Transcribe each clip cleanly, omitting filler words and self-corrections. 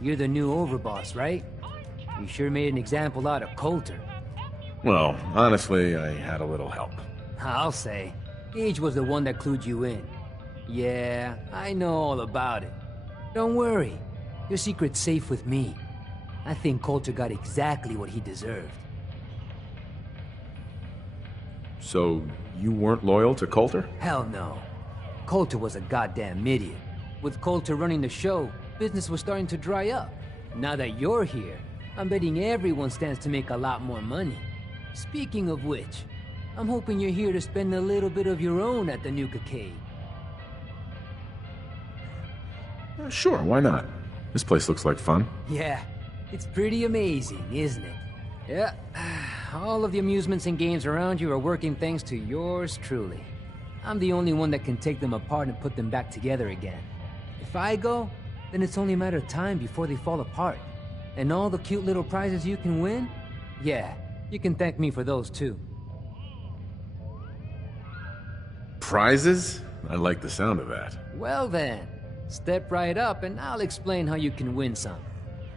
you're the new overboss, right? You sure made an example out of Coulter. Well, honestly, I had a little help. I'll say. Gage was the one that clued you in. Yeah, I know all about it. Don't worry. Your secret's safe with me. I think Coulter got exactly what he deserved. So, you weren't loyal to Coulter? Hell no. Coulter was a goddamn idiot. With Coulter running the show, business was starting to dry up. Now that you're here, I'm betting everyone stands to make a lot more money. Speaking of which, I'm hoping you're here to spend a little bit of your own at the Nuka cave. Sure, why not? This place looks like fun. Yeah, it's pretty amazing, isn't it? Yeah, all of the amusements and games around you are working thanks to yours truly. I'm the only one that can take them apart and put them back together again. If I go, then it's only a matter of time before they fall apart. And all the cute little prizes you can win? Yeah, you can thank me for those too. Prizes? I like the sound of that. Well then, step right up and I'll explain how you can win some.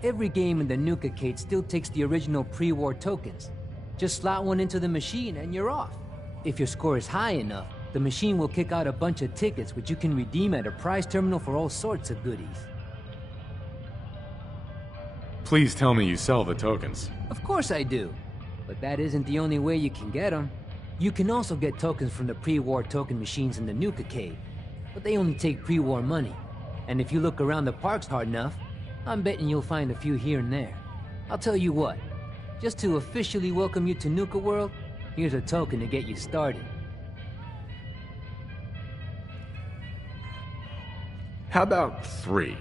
Every game in the Nuka Cade still takes the original pre-war tokens. Just slot one into the machine and you're off. If your score is high enough, the machine will kick out a bunch of tickets which you can redeem at a prize terminal for all sorts of goodies. Please tell me you sell the tokens. Of course I do. But that isn't the only way you can get them. You can also get tokens from the pre-war token machines in the Nuka Cave. But they only take pre-war money. And if you look around the parks hard enough, I'm betting you'll find a few here and there. I'll tell you what. Just to officially welcome you to Nuka World, here's a token to get you started. How about 3?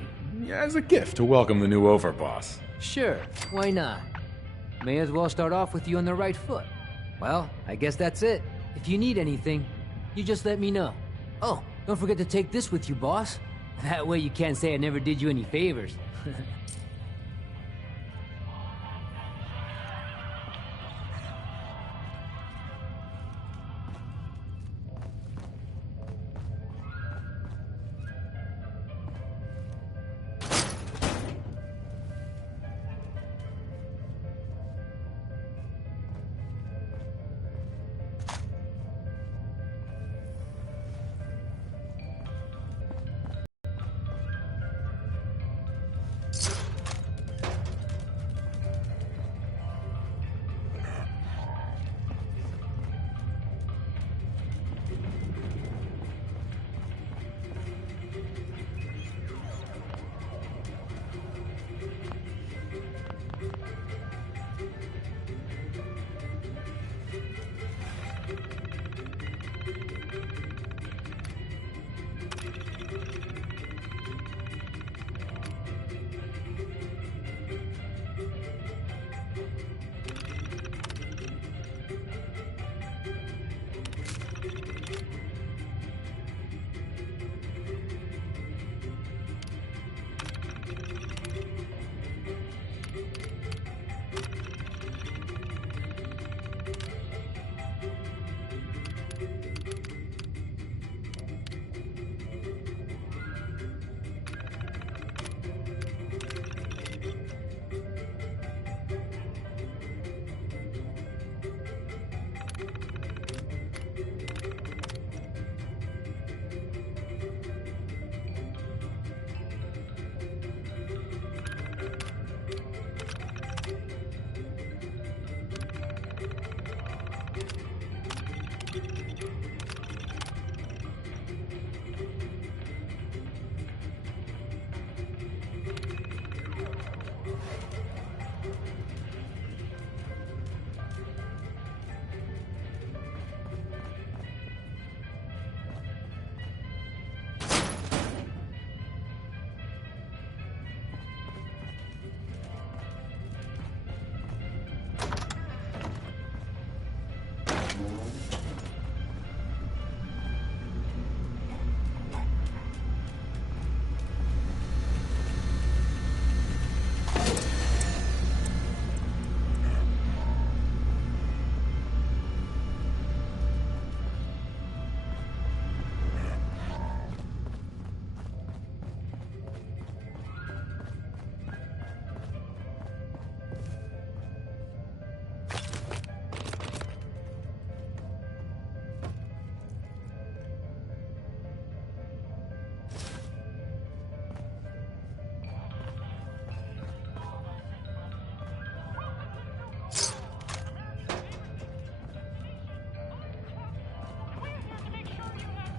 As a gift to welcome the new overboss. Sure, why not? May as well start off with you on the right foot. Well, I guess that's it. If you need anything, you just let me know. Oh, don't forget to take this with you, boss. That way you can't say I never did you any favors.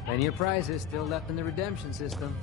Plenty of prizes still left in the redemption system.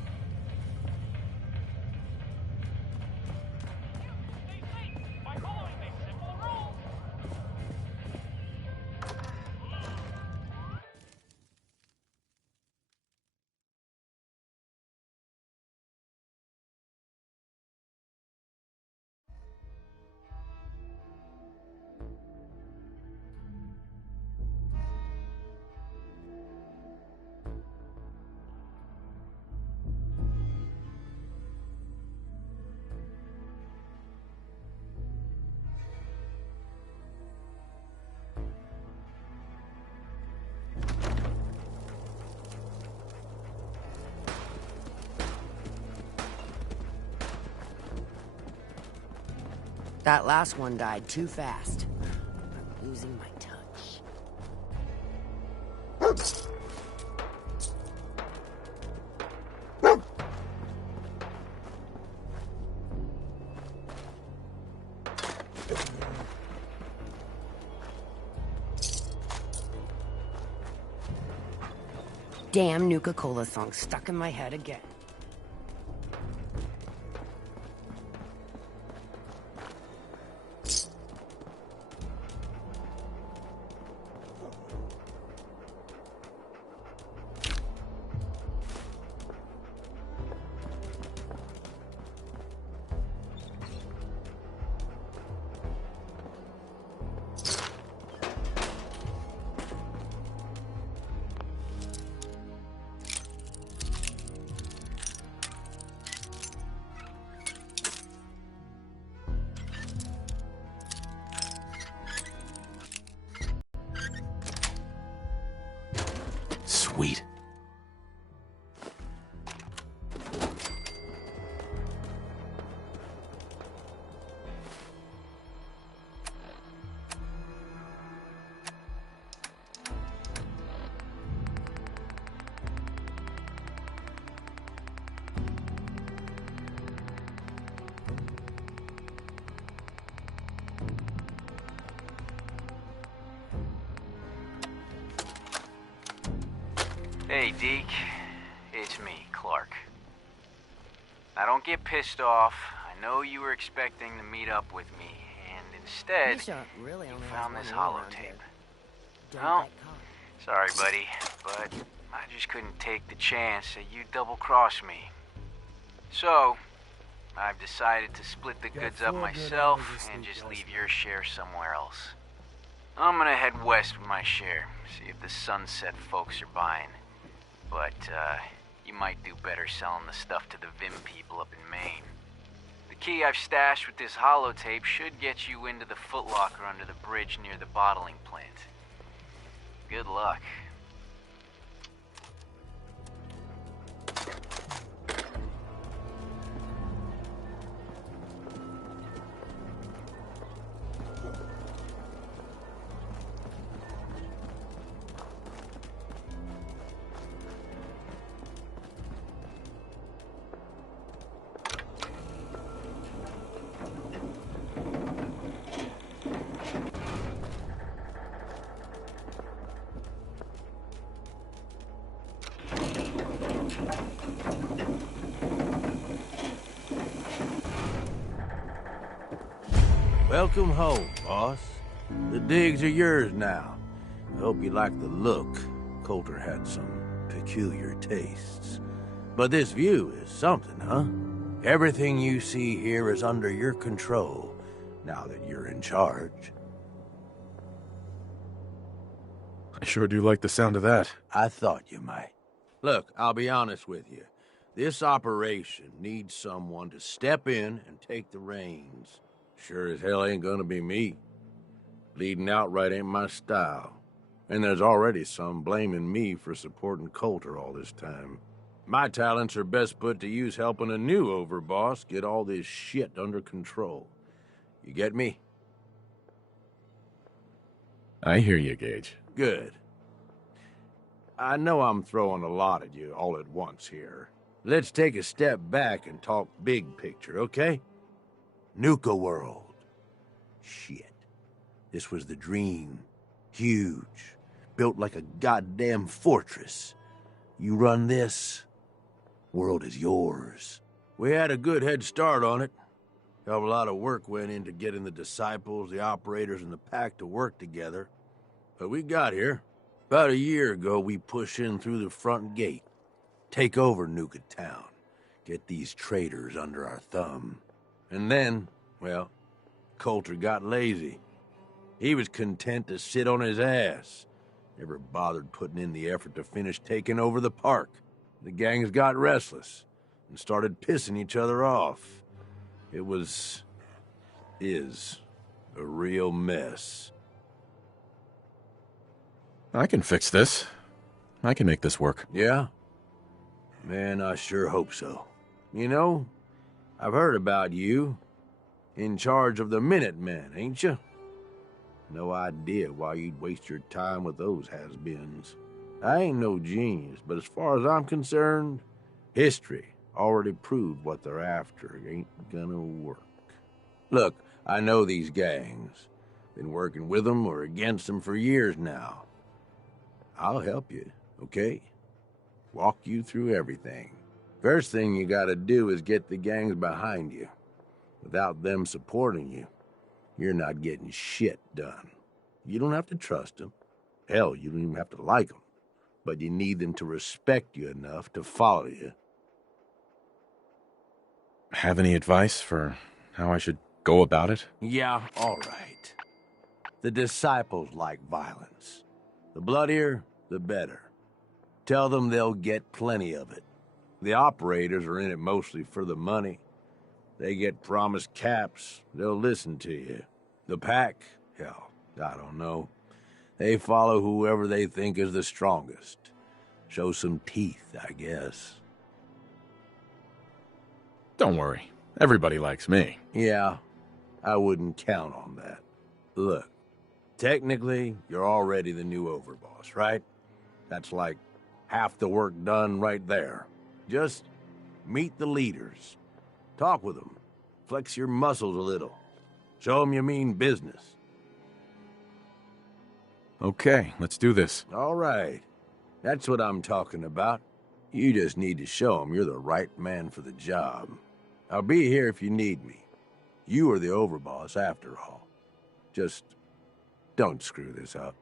That last one died too fast. I'm losing my touch. Damn Nuka-Cola song stuck in my head again. Sweet. Hey, Deke. It's me, Clark. Now don't get pissed off. I know you were expecting to meet up with me, and instead, Really you only found has this one rule around holotape. here. Don't Well, get caught. sorry, buddy, but I just couldn't take the chance that you'd double-cross me. So, I've decided to split the goods up myself and just leave your share somewhere else. I'm gonna head west with my share, see if the Sunset folks are buying. But, you might do better selling the stuff to the Vim people up in Maine. The key I've stashed with this holotape should get you into the footlocker under the bridge near the bottling plant. Good luck. Welcome home, boss. The digs are yours now. I hope you like the look. Coulter had some peculiar tastes. But this view is something, huh? Everything you see here is under your control, now that you're in charge. I sure do like the sound of that. I thought you might. Look, I'll be honest with you. This operation needs someone to step in and take the reins. Sure as hell ain't gonna be me. Leading outright ain't my style. And there's already some blaming me for supporting Coulter all this time. My talents are best put to use helping a new overboss get all this shit under control. You get me? I hear you, Gage. Good. I know I'm throwing a lot at you all at once here. Let's take a step back and talk big picture, okay? Nuka world. Shit. This was the dream. Huge. Built like a goddamn fortress. You run this, world is yours. We had a good head start on it. Hell of a lot of work went into getting the disciples, the operators, and the pack to work together. But we got here. About a year ago, we pushed in through the front gate. Take over Nuka town. Get these traitors under our thumb. And then, well, Coulter got lazy. He was content to sit on his ass. Never bothered putting in the effort to finish taking over the park. The gangs got restless and started pissing each other off. It is a real mess. I can fix this. I can make this work. Yeah? Man, I sure hope so. You know, I've heard about you. In charge of the Minutemen, ain't you? No idea why you'd waste your time with those has-beens. I ain't no genius, but as far as I'm concerned, history already proved what they're after ain't gonna work. Look, I know these gangs. Been working with them or against them for years now. I'll help you, okay? Walk you through everything. First thing you gotta do is get the gangs behind you. Without them supporting you, you're not getting shit done. You don't have to trust them. Hell, you don't even have to like them. But you need them to respect you enough to follow you. Have any advice for how I should go about it? Yeah, all right. The disciples like violence. The bloodier, the better. Tell them they'll get plenty of it. The operators are in it mostly for the money. They get promised caps, they'll listen to you. The pack, hell, I don't know. They follow whoever they think is the strongest. Show some teeth, I guess. Don't worry. Everybody likes me. Yeah, I wouldn't count on that. Look, technically, you're already the new overboss, right? That's like half the work done right there. Just meet the leaders. Talk with them. Flex your muscles a little. Show them you mean business. Okay, let's do this. All right. That's what I'm talking about. You just need to show them you're the right man for the job. I'll be here if you need me. You are the overboss after all. Just don't screw this up.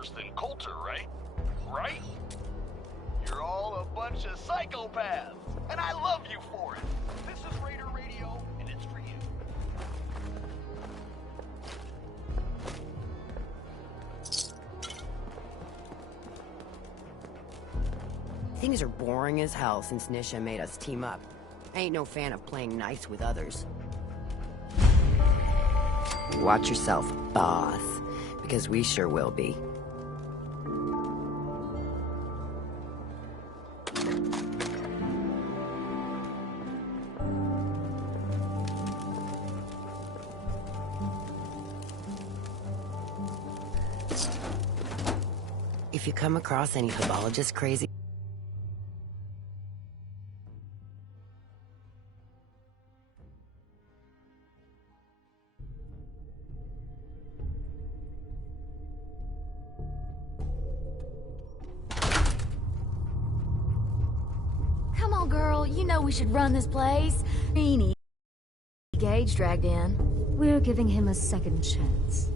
worse than Coulter, right? Right? You're all a bunch of psychopaths, and I love you for it. This is Raider Radio, and it's for you. Things are boring as hell since Nisha made us team up. I ain't no fan of playing nice with others. Watch yourself, boss, because we sure will be. If you come across any hebologist crazy... Come on, girl. You know we should run this place. Meanie. Gage dragged in. We're giving him a second chance.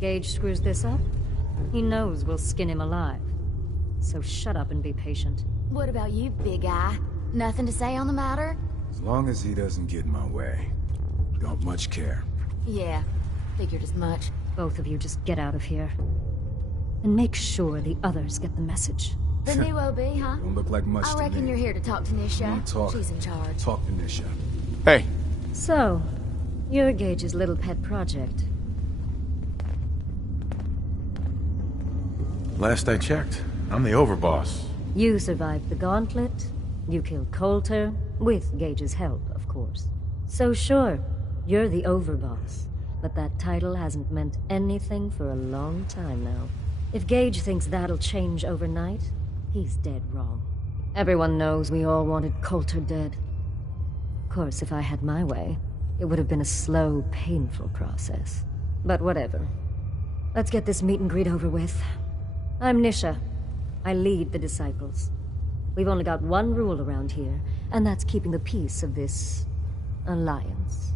Gage screws this up, he knows we'll skin him alive. So shut up and be patient. What about you, big guy? Nothing to say on the matter? As long as he doesn't get in my way. Don't much care. Yeah, figured as much. Both of you just get out of here. And make sure the others get the message. The new OB, huh? Don't look like much I to me. reckon you're here to talk to Nisha. Wanna talk? She's in charge. Talk to Nisha. Hey, So, you're Gage's little pet project. last I checked, I'm the overboss. You survived the gauntlet. You killed Coulter, with Gage's help, of course. So sure, you're the overboss. But that title hasn't meant anything for a long time now. If Gage thinks that'll change overnight, he's dead wrong. Everyone knows we all wanted Coulter dead. Of course, if I had my way, it would have been a slow, painful process. But whatever. Let's get this meet and greet over with. I'm Nisha. I lead the Disciples. We've only got one rule around here, and that's keeping the peace of this... alliance.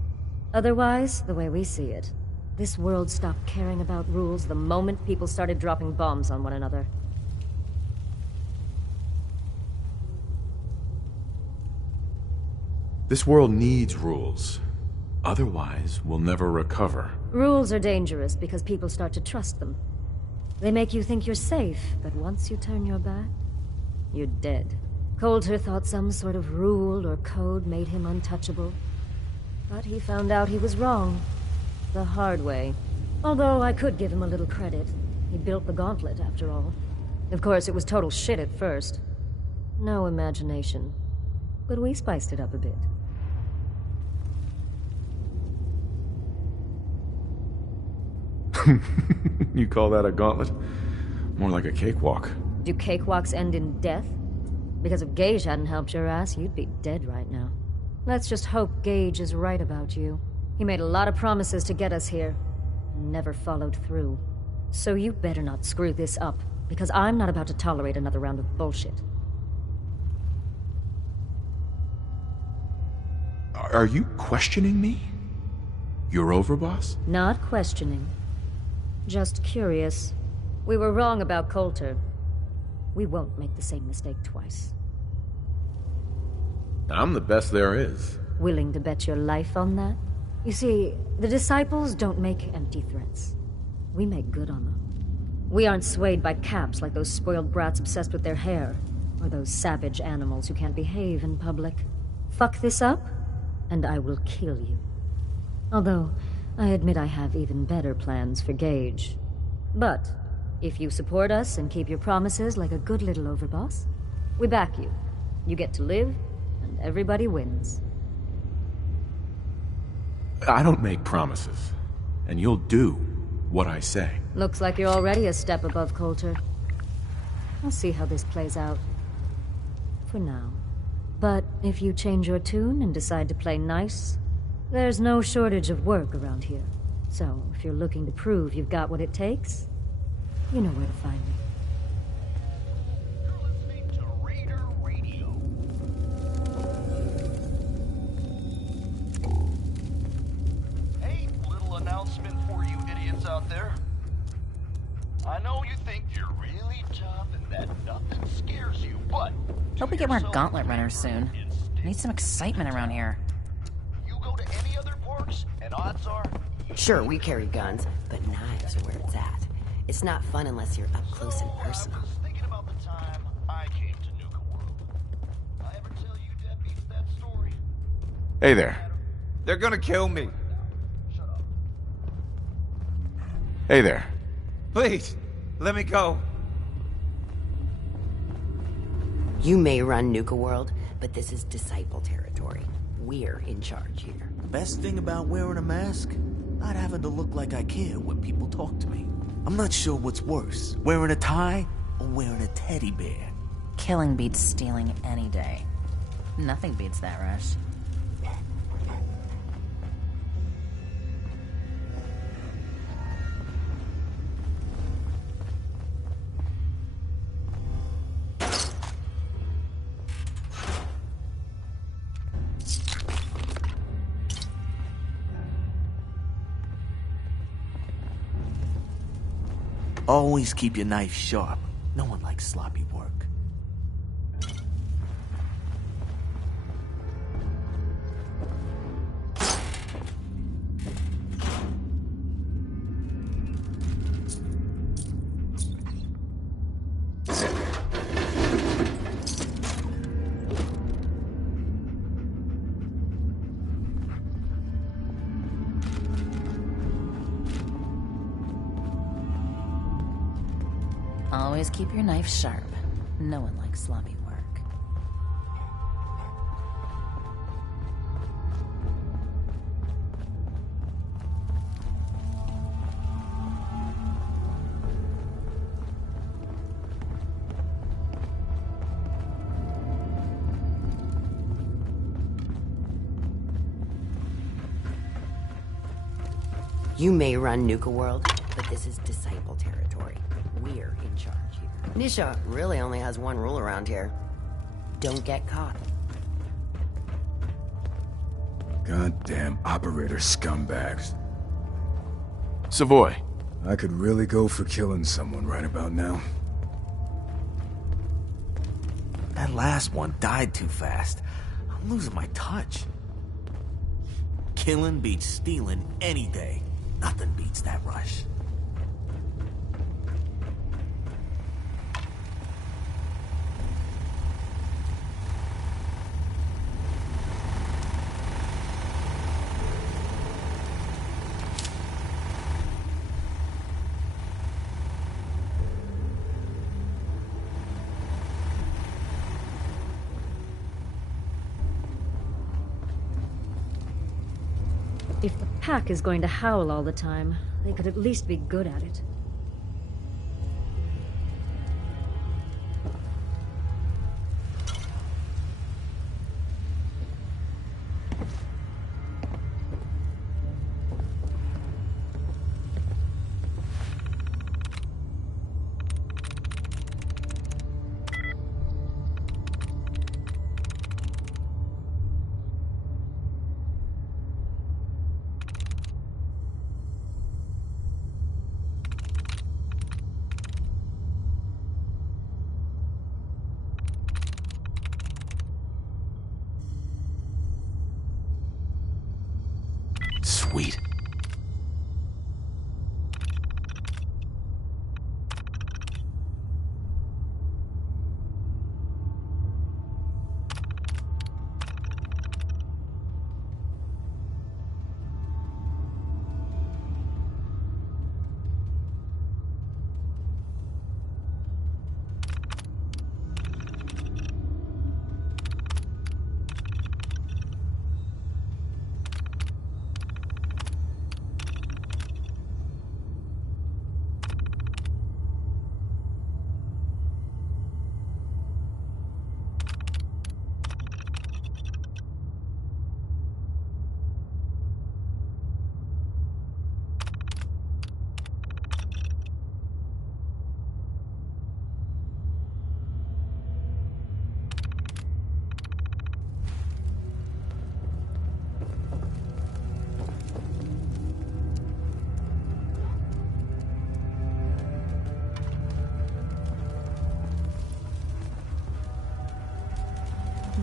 Otherwise, the way we see it, this world stopped caring about rules the moment people started dropping bombs on one another. This world needs rules. Otherwise, we'll never recover. Rules are dangerous because people start to trust them. They make you think you're safe, but once you turn your back, you're dead. Coulter thought some sort of rule or code made him untouchable. But he found out he was wrong. The hard way. Although I could give him a little credit. He built the gauntlet, after all. Of course, it was total shit at first. No imagination. But we spiced it up a bit. You call that a gauntlet? More like a cakewalk. Do cakewalks end in death? Because if Gage hadn't helped your ass, you'd be dead right now. Let's just hope Gage is right about you. He made a lot of promises to get us here, and never followed through. So you better not screw this up, because I'm not about to tolerate another round of bullshit. Are you questioning me? You're overboss? Not questioning. Just curious. We were wrong about Coulter. We won't make the same mistake twice. I'm the best there is. Willing to bet your life on that? You see, the Disciples don't make empty threats. We make good on them. We aren't swayed by caps like those spoiled brats obsessed with their hair, or those savage animals who can't behave in public. Fuck this up, and I will kill you. Although, I admit I have even better plans for Gage. But, if you support us and keep your promises like a good little overboss, we back you. You get to live, and everybody wins. I don't make promises, and you'll do what I say. Looks like you're already a step above Coulter. I'll see how this plays out. For now. But if you change your tune and decide to play nice, there's no shortage of work around here. So, if you're looking to prove you've got what it takes, you know where to find me. You're listening to Raider Radio. Hey, little announcement for you idiots out there. I know you think you're really tough and that nothing scares you, but... Hope we get more gauntlet runners soon. Need some excitement around here. You go to any other parks, and odds are... Sure, we carry guns, but knives are where it's at. It's not fun unless you're up close and personal. I was thinking about the time I came to Nuka World. I ever tell you deadbeats that story? Hey there. They're gonna kill me. Shut up. Hey there. Please, let me go. You may run Nuka World, but this is Disciple territory. We're in charge here. Best thing about wearing a mask? Not having to look like I care when people talk to me. I'm not sure what's worse, wearing a tie or wearing a teddy bear. Killing beats stealing any day. Nothing beats that rush. Always keep your knife sharp. No one likes sloppy work. Always keep your knife sharp. No one likes sloppy work. You may run Nuka World, but this is Disciple territory. We're in charge here. Nisha really only has one rule around here. Don't get caught. Goddamn operator scumbags. Savoy. I could really go for killing someone right about now. That last one died too fast. I'm losing my touch. Killing beats stealing any day. Nothing beats that rush. If the pack is going to howl all the time, they could at least be good at it. Sweet.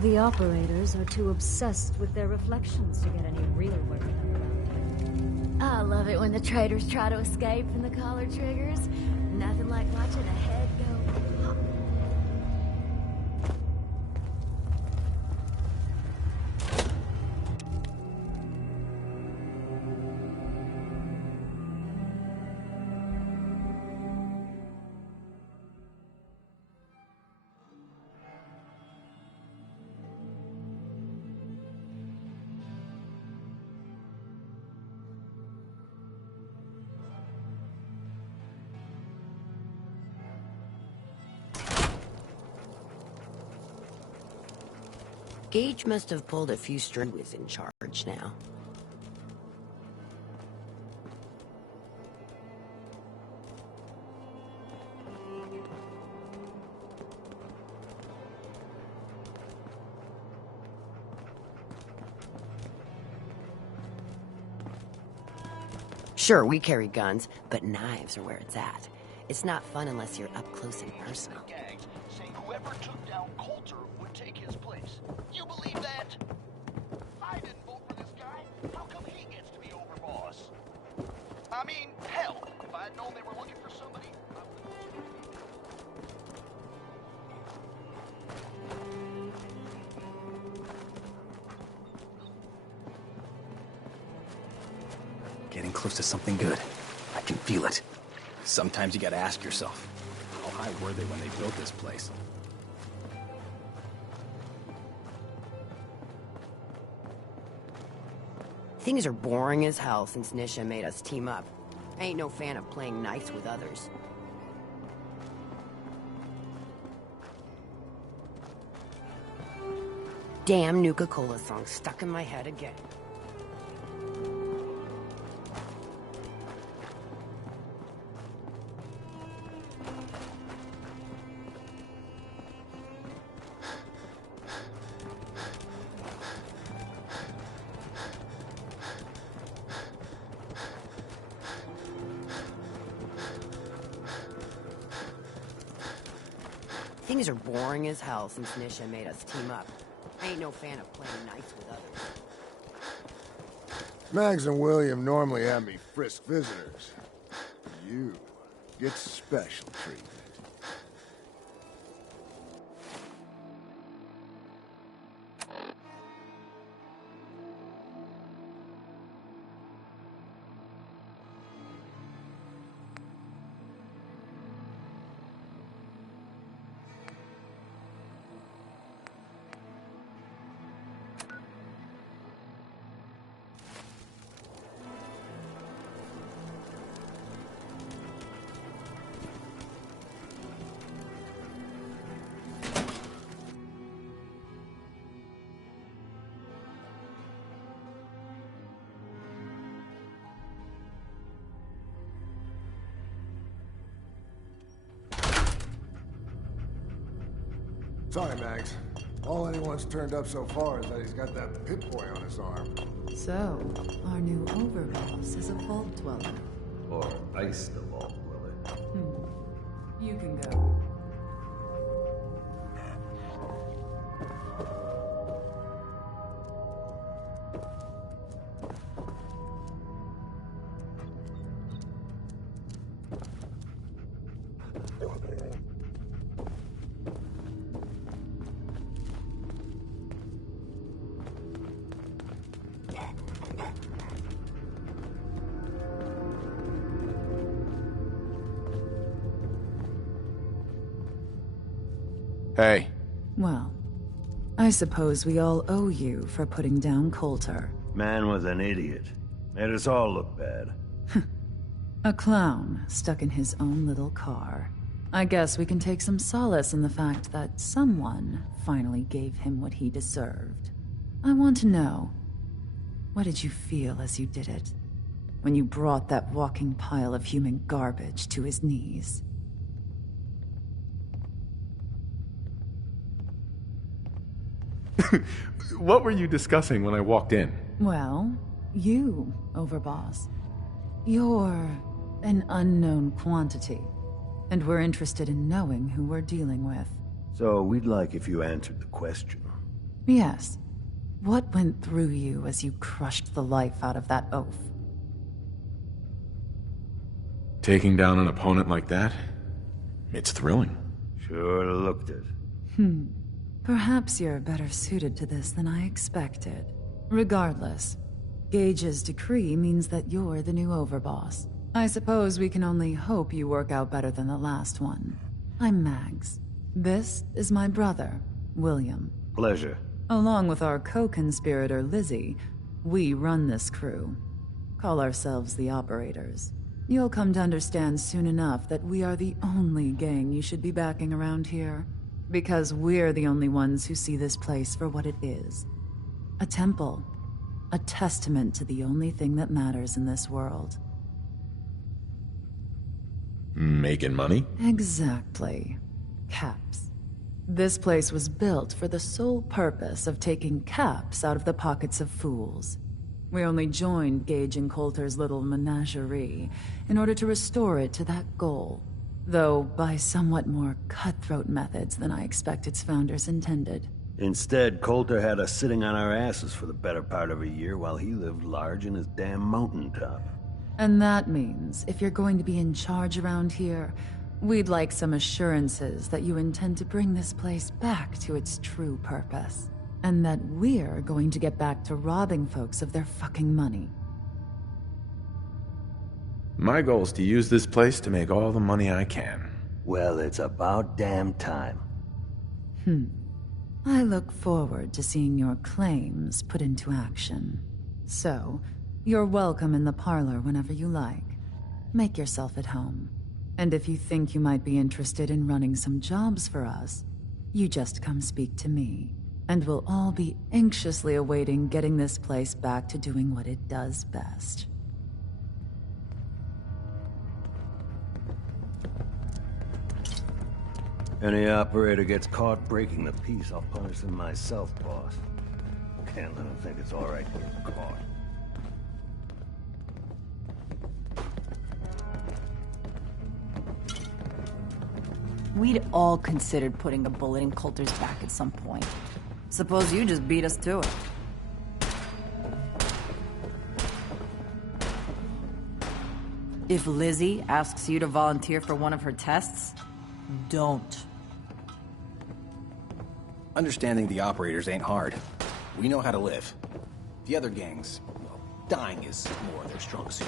The operators are too obsessed with their reflections to get any real work done around here. I love it when the traitors try to escape from the collar triggers. Nothing like watching a head go pop. Gage must have pulled a few strings. Who is in charge now? Sure, we carry guns, but knives are where it's at. It's not fun unless you're up close and personal. Gags saying whoever took down Coulter would take his place. You believe that? I didn't vote for this guy. How come he gets to be overboss? I mean, hell, if I had known they were looking for somebody, I Getting close to something good. I can feel it. Sometimes you gotta ask yourself, how high were they when they built this place? Things are boring as hell since Nisha made us team up. I ain't no fan of playing nice with others. Damn Nuka-Cola song stuck in my head again. Things are boring as hell since Nisha made us team up. I ain't no fan of playing nice with others. Mags and William normally have me frisk visitors. You get special treatment. Sorry, Mags. All anyone's turned up so far is that he's got that Pip-Boy on his arm. So, our new overboss is a vault dweller. Or ice the vault dweller. You can go. Hey. Well, I suppose we all owe you for putting down Coulter. Man was an idiot. Made us all look bad. A clown stuck in his own little car. I guess we can take some solace in the fact that someone finally gave him what he deserved. I want to know, what did you feel as you did it? When you brought that walking pile of human garbage to his knees? What were you discussing when I walked in? Well, you, Overboss. You're an unknown quantity, and we're interested in knowing who we're dealing with. So we'd like if you answered the question. Yes. What went through you as you crushed the life out of that oaf? Taking down an opponent like that? It's thrilling. Sure looked it. Perhaps you're better suited to this than I expected. Regardless, Gage's decree means that you're the new overboss. I suppose we can only hope you work out better than the last one. I'm Mags. This is my brother, William. Pleasure. Along with our co-conspirator, Lizzie, we run this crew. Call ourselves the Operators. You'll come to understand soon enough that we are the only gang you should be backing around here. Because we're the only ones who see this place for what it is. A temple. A testament to the only thing that matters in this world. Making money? Exactly. Caps. This place was built for the sole purpose of taking caps out of the pockets of fools. We only joined Gage and Coulter's little menagerie in order to restore it to that goal, though by somewhat more cutthroat methods than I expect its founders intended. Instead, Coulter had us sitting on our asses for the better part of a year while he lived large in his damn mountaintop. And that means, if you're going to be in charge around here, we'd like some assurances that you intend to bring this place back to its true purpose. And that we're going to get back to robbing folks of their fucking money. My goal is to use this place to make all the money I can. Well, it's about damn time. I look forward to seeing your claims put into action. So, you're welcome in the parlor whenever you like. Make yourself at home. And if you think you might be interested in running some jobs for us, you just come speak to me. And we'll all be anxiously awaiting getting this place back to doing what it does best. Any operator gets caught breaking the peace, I'll punish them myself, boss. Can't let them think it's all right to get caught. We'd all considered putting a bullet in Coulter's back at some point. Suppose you just beat us to it. If Lizzie asks you to volunteer for one of her tests, don't. Understanding the operators ain't hard. We know how to live. The other gangs, well, dying is more their strong suit.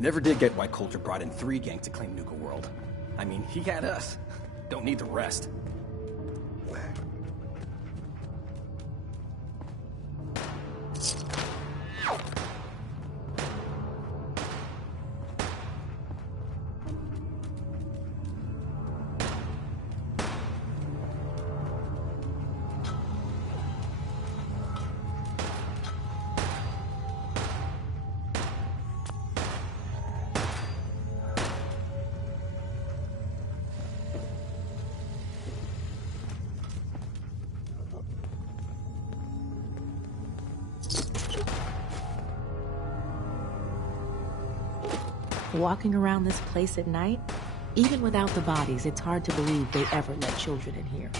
Never did get why Coulter brought in 3 gangs to claim Nuka World. I mean, he had us. Don't need the rest. Walking around this place at night, even without the bodies, it's hard to believe they ever let children in here.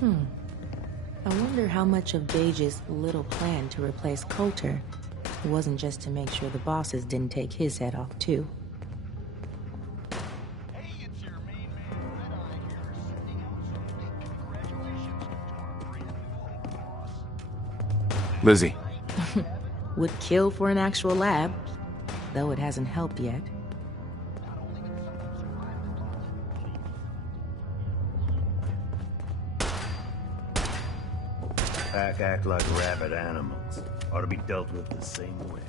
I wonder how much of Gage's little plan to replace Coulter wasn't just to make sure the bosses didn't take his head off, too. Lizzie. Would kill for an actual lab, though it hasn't helped yet. Pack act like rabid animals. Ought to be dealt with the same way.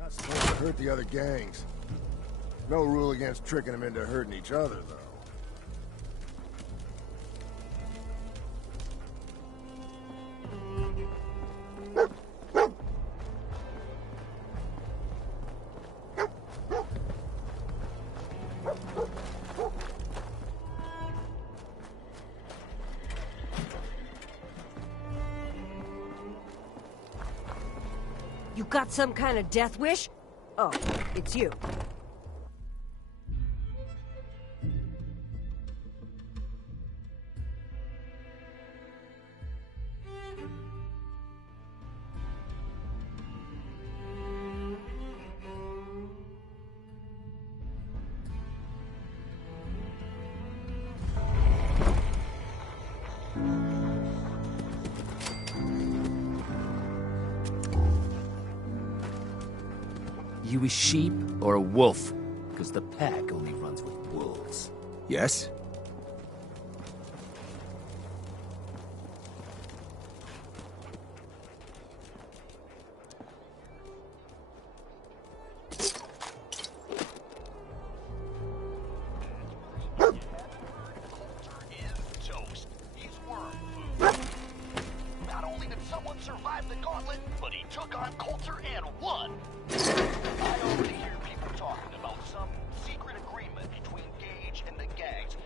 Not supposed to hurt the other gangs. No rule against tricking them into hurting each other, though. You got some kind of death wish? Oh, it's you. You a sheep or a wolf? Because the pack only runs with wolves. Yes? Not only did someone survive the gauntlet, but he took on Coulter and won. I already hear people talking about some secret agreement between Gage and the gangs.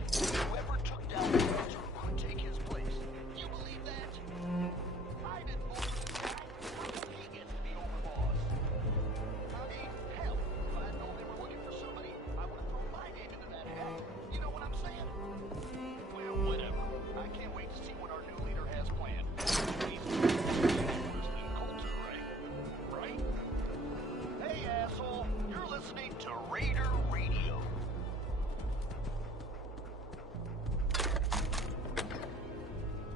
Whoever took down Coulter could take his place. You believe that? I didn't vote for this guy. How come he gets to be overboss? I mean, hell, if I'd known they were looking for somebody, I would have thrown my name into that hat. You know what I'm saying? Well, whatever. I can't wait to see what our new leader has planned. He's worse than Coulter, right? Hey, asshole. You're listening to Raider Radio.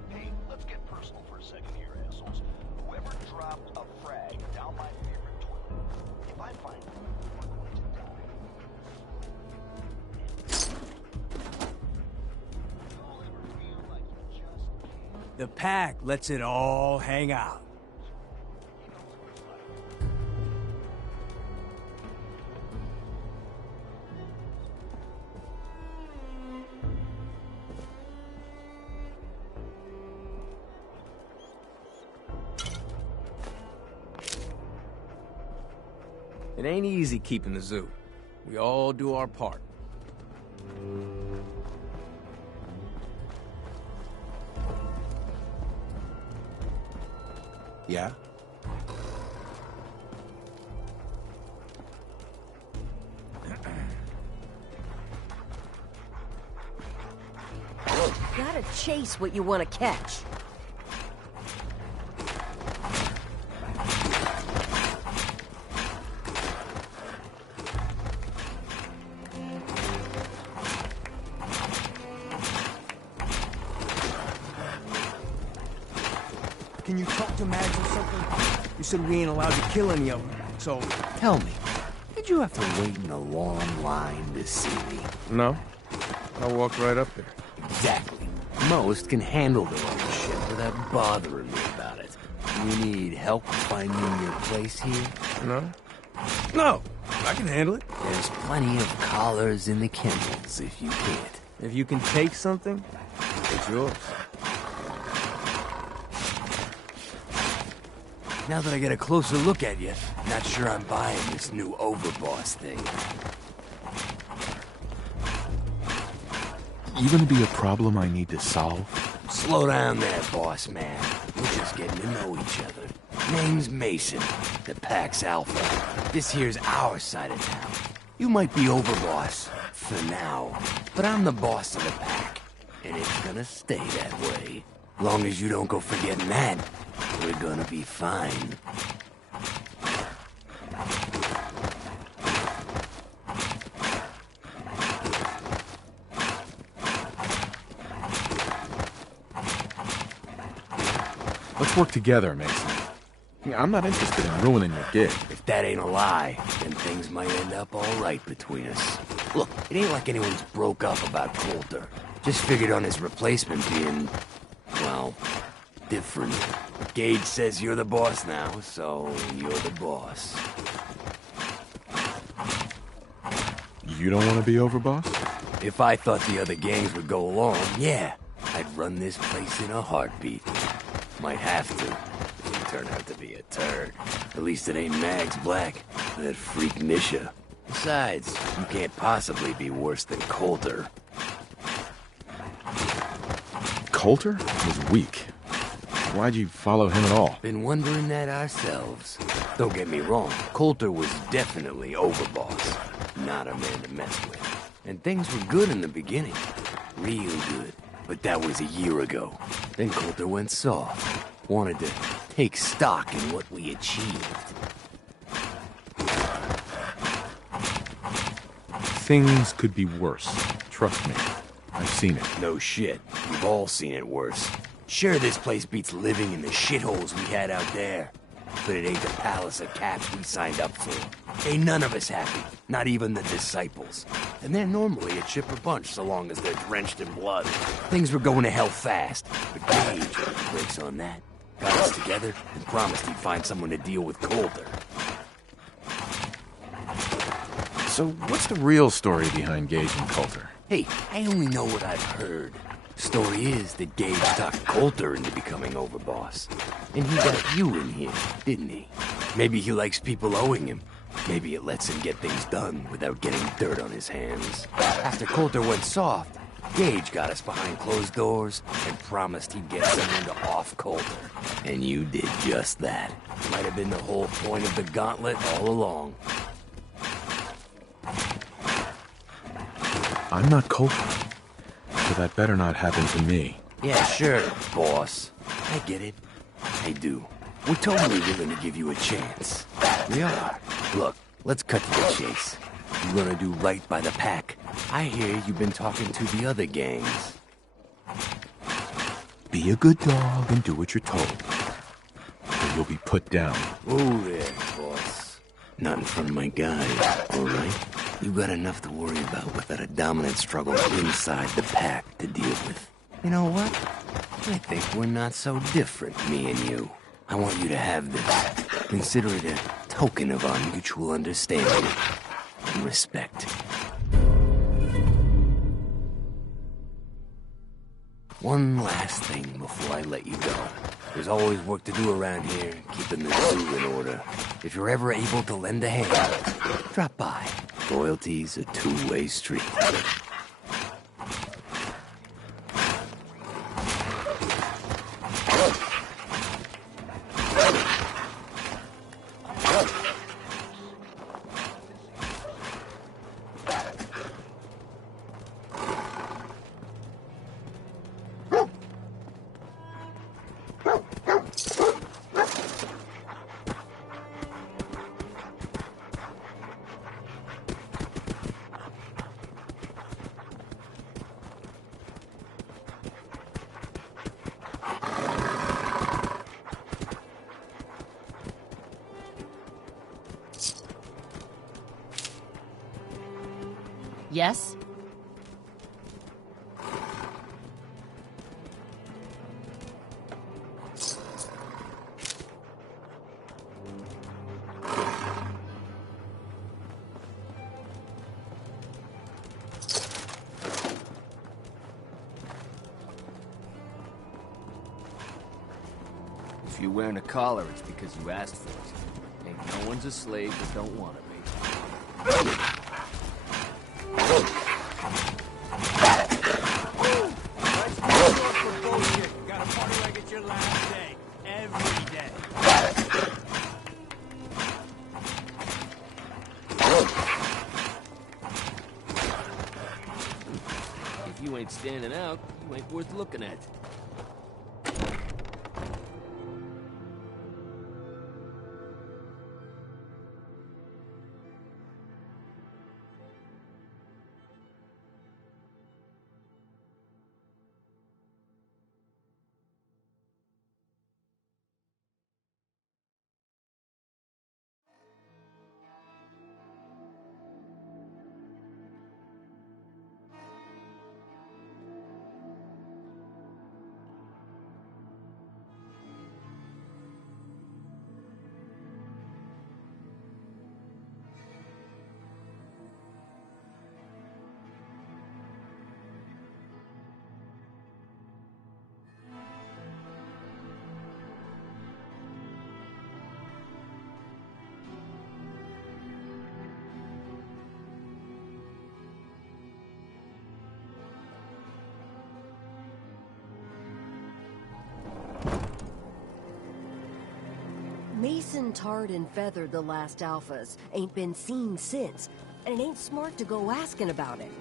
Hey, let's get personal for a second here, assholes. Whoever dropped a frag down my favorite toilet, if I find it, we're going to die. Y'all ever feel like you just The pack lets it all hang out. It ain't easy keeping the zoo. We all do our part. Yeah? Gotta chase what you want to catch. Can you talk to Mags or something? You said we ain't allowed to kill any of them, so... Tell me, did you have to wait in a long line to see me? No. I walked right up there. Exactly. Most can handle their own shit without bothering me about it. You need help finding your place here? No? No, I can handle it. There's plenty of collars in the kennels if you can't. If you can take something, it's yours. Now that I get a closer look at you, not sure I'm buying this new overboss thing. You gonna be a problem I need to solve? Slow down there, boss man. We're just getting to know each other. Name's Mason, the Pack's Alpha. This here's our side of town. You might be overboss, for now, but I'm the boss of the Pack, and it's gonna stay that way. Long as you don't go forgetting that, we're gonna be fine. Let's work together, Mason. Yeah, I'm not interested in ruining your gig. If that ain't a lie, then things might end up all right between us. Look, it ain't like anyone's broke up about Coulter. Just figured on his replacement being, well, different. Gage says you're the boss now, so you're the boss. You don't want to be overboss? If I thought the other gangs would go along, yeah, I'd run this place in a heartbeat. Might have to, if you turn out to be a turd. At least it ain't Mags Black, that freak Nisha. Besides, you can't possibly be worse than Coulter. Coulter was weak. Why'd you follow him at all? Been wondering that ourselves. Don't get me wrong, Coulter was definitely overboss. Not a man to mess with. And things were good in the beginning. Real good. But that was a year ago. Then Coulter went soft. Wanted to take stock in what we achieved. Things could be worse. Trust me. I've seen it. No shit. We've all seen it worse. Sure, this place beats living in the shitholes we had out there. But it ain't the palace of caps we signed up for. Ain't none of us happy. Not even the disciples. And they're normally a chipper bunch so long as they're drenched in blood. Things were going to hell fast. But Gage put the brakes on that. Got us together and promised he'd find someone to deal with Coulter. So what's the real story behind Gage and Coulter? Hey, I only know what I've heard. Story is that Gage talked Coulter into becoming overboss. And he got you in here, didn't he? Maybe he likes people owing him. Maybe it lets him get things done without getting dirt on his hands. After Coulter went soft, Gage got us behind closed doors and promised he'd get someone to off Coulter. And you did just that. Might have been the whole point of the gauntlet all along. I'm not Coulter, so that better not happen to me. Yeah, sure, boss. I get it. I do. We're totally willing to give you a chance. We are. Look, let's cut to the chase. You're gonna do right by the Pack. I hear you've been talking to the other gangs. Be a good dog and do what you're told, or you'll be put down. Oh there, boss. Nothing from my guy, all right? You got enough to worry about without a dominant struggle inside the Pack to deal with. You know what? I think we're not so different, me and you. I want you to have this. Consider it a token of our mutual understanding and respect. One last thing before I let you go. There's always work to do around here, keeping the zoo in order. If you're ever able to lend a hand, drop by. Loyalty's a two-way street. Yes? If you're wearing a collar, it's because you asked for it. Ain't no one's a slave that don't want to be. Got a party like it's your last day. Every day. If you ain't standing out, you ain't worth looking at. Mason tarred and feathered the last alphas. Ain't been seen since. And it ain't smart to go asking about it.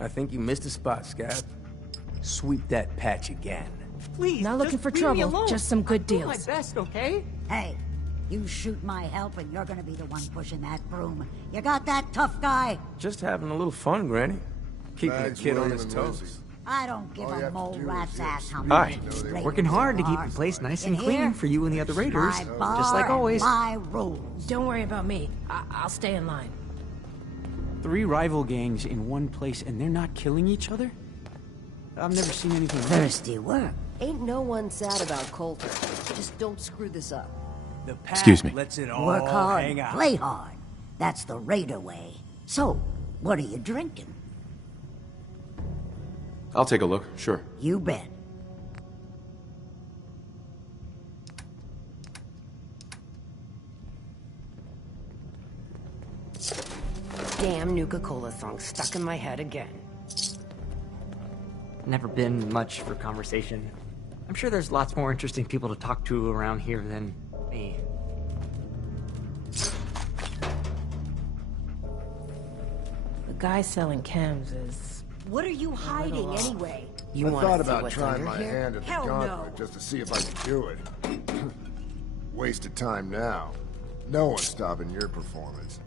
I think you missed a spot, Scab. Sweep that patch again. Please, not looking for trouble, just some good deals. My best, okay? Hey, you shoot my help and you're gonna be the one pushing that broom. You got that, tough guy? Just having a little fun, Granny. Keeping Bags, the kid on William, his and toes. Lizzie. I don't give All you a have to mole do rat's is ass how Hi. many Working hard to keep the place nice and clean for you and the other raiders, just like always. My rules. Don't worry about me. I'll stay in line. 3 rival gangs in one place and they're not killing each other? I've never seen anything like it. Thirsty work. Ain't no one sad about Coulter. Just don't screw this up. The pack Excuse me. lets it all Work hard, hang out. play hard. That's the raider way. So, what are you drinking? I'll take a look, sure. You bet. Damn Nuka Cola song stuck in my head again. never been much for conversation. I'm sure there's lots more interesting people to talk to around here than me. The guy selling chems is... What are you hiding anyway? I thought about trying my hand at the Hell gauntlet no. just to see if I could do it. Wasted time now. No one's stopping your performance.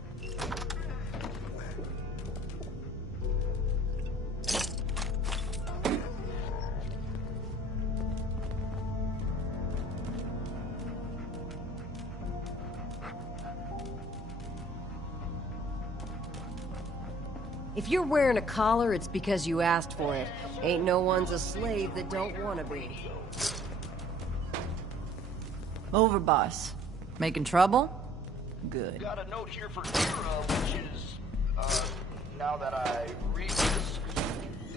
If you're wearing a collar, it's because you asked for it. Ain't no one's a slave that don't want to be. Overboss. Making trouble? Good. Got a note here for Kira, which is, now that I read this,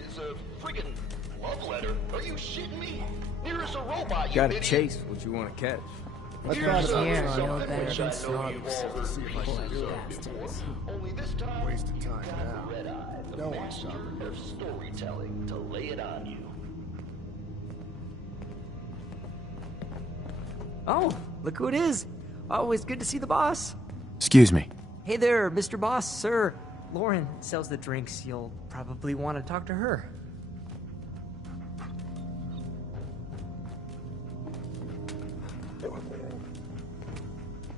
is a friggin' love letter. Are you shitting me? Nearest a robot, you Gotta idiot. chase what you want to catch. I Here's thought a about something trying which my I hand know at you've the all gauntlet just to see if I could do it. before. Only this time, Wasted time now. red-eye, the No one's master stopping of storytelling, to lay it on you. Oh, look who it is. Always good to see the boss. Excuse me. Hey there, Mr. Boss, sir. Lauren sells the drinks. You'll probably want to talk to her.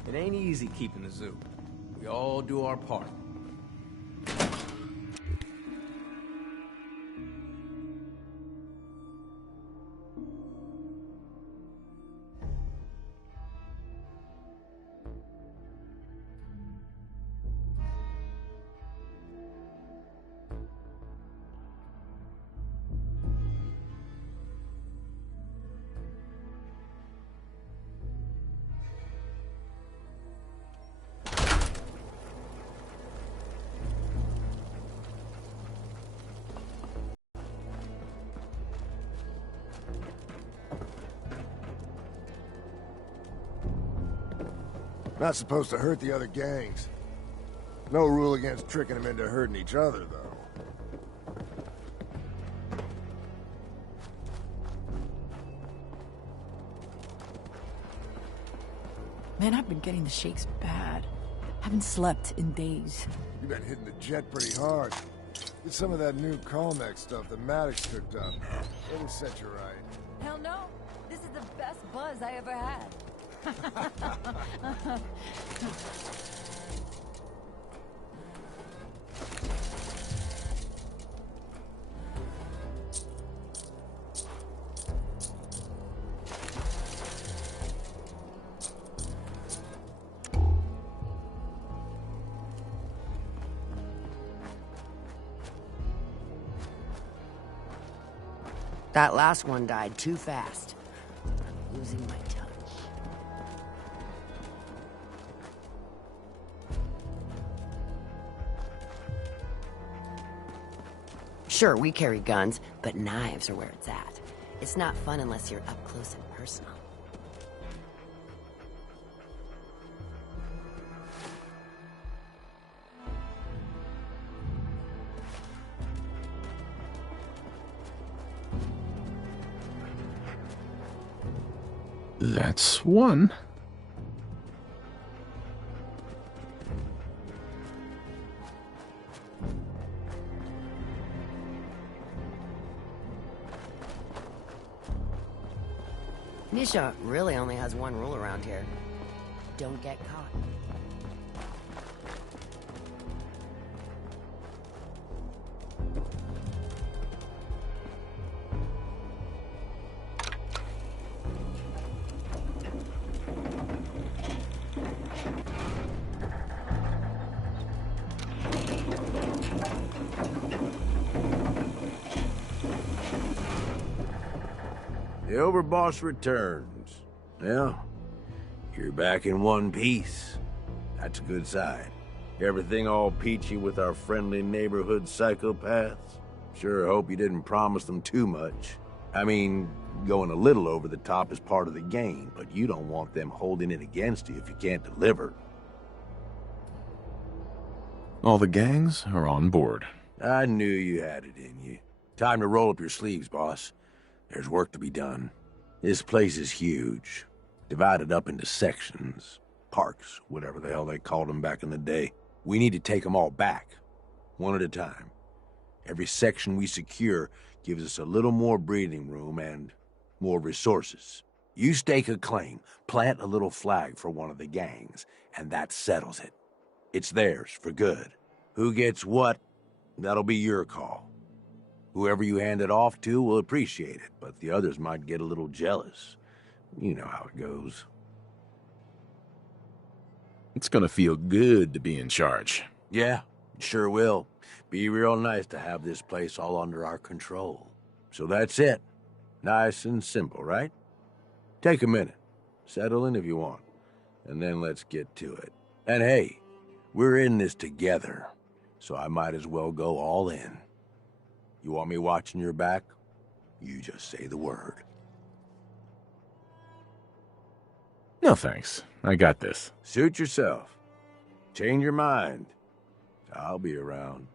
It ain't easy keeping the zoo. We all do our part. Not supposed to hurt the other gangs. No rule against tricking them into hurting each other, though. Man, I've been getting the shakes bad. Haven't slept in days. You've been hitting the jet pretty hard. Get some of that new Colmex stuff that Maddox picked up. It'll set you right. Hell no. This is the best buzz I ever had. That last one died too fast. I'm losing my touch. Sure, we carry guns, but knives are where it's at. It's not fun unless you're up close and personal. That's one. Nisha really only has one rule around here. Don't get caught. The Overboss returns. Well, you're back in one piece. That's a good sign. Everything all peachy with our friendly neighborhood psychopaths? Sure hope you didn't promise them too much. I mean, going a little over the top is part of the game, but you don't want them holding it against you if you can't deliver. All the gangs are on board. I knew you had it in you. Time to roll up your sleeves, boss. There's work to be done. This place is huge, divided up into sections, parks, whatever the hell they called them back in the day. We need to take them all back, one at a time. Every section we secure gives us a little more breathing room and more resources. You stake a claim, plant a little flag for one of the gangs, and that settles it. It's theirs for good. Who gets what, that'll be your call. Whoever you hand it off to will appreciate it, but the others might get a little jealous. You know how it goes. It's gonna feel good to be in charge. Yeah, it sure will. Be real nice to have this place all under our control. So that's it. Nice and simple, right? Take a minute. Settle in if you want. And then let's get to it. And hey, we're in this together, so I might as well go all in. You want me watching your back? You just say the word. No thanks. I got this. Suit yourself. Change your mind. I'll be around.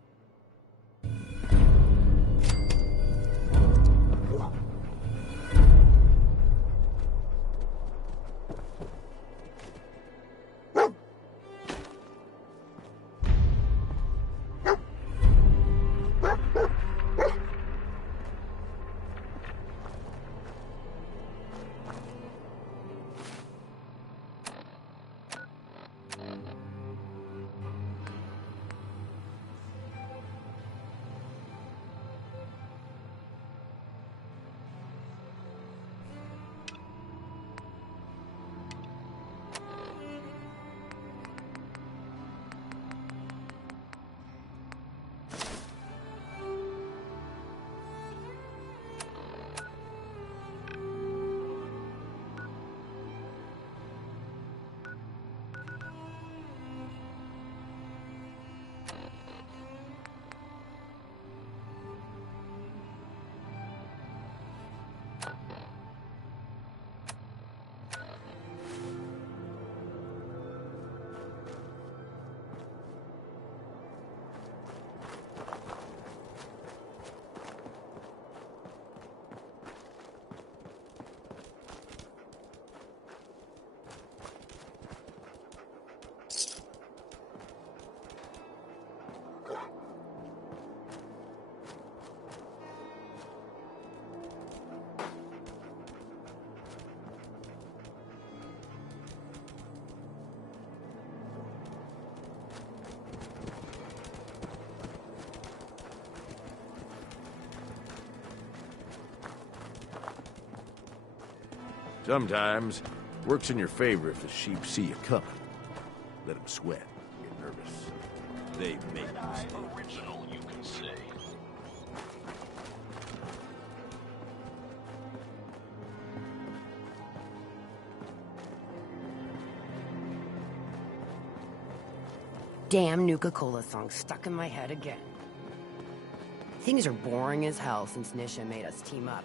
Sometimes, works in your favor if the sheep see you coming. Let them sweat, get nervous. They make mistakes. Original, you can say. Damn Nuka-Cola song stuck in my head again. Things are boring as hell since Nisha made us team up.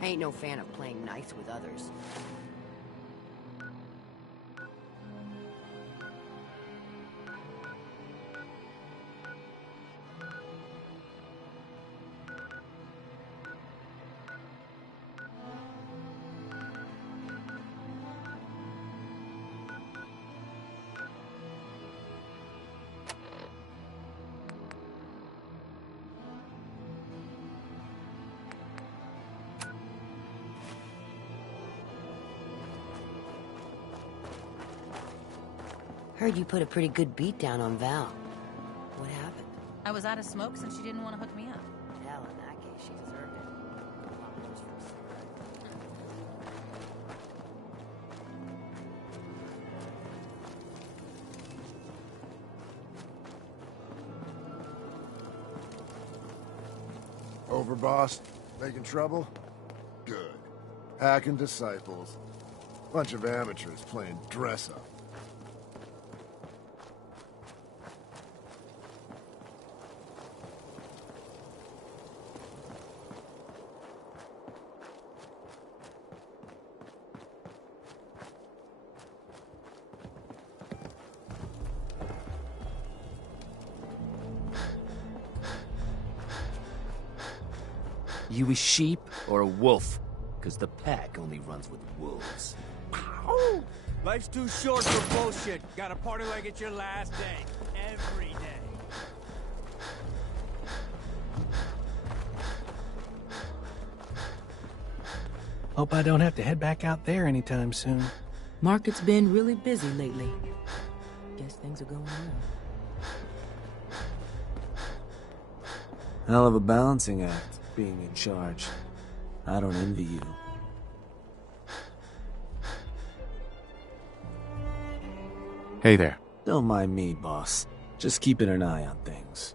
I ain't no fan of playing nice with others. Heard you put a pretty good beat down on Val. What happened? I was out of smoke since she didn't want to hook me up. Hell, in that case, she deserved it. Overboss? Making trouble? Good. Hacking disciples. Bunch of amateurs playing dress-up. You a sheep or a wolf? Because the pack only runs with wolves. Life's too short for bullshit. Gotta party like it's your last day. Every day. Hope I don't have to head back out there anytime soon. Market's been really busy lately. Guess things are going well. Hell of a balancing act, being in charge. I don't envy you. Hey there. Don't mind me, boss. Just keeping an eye on things.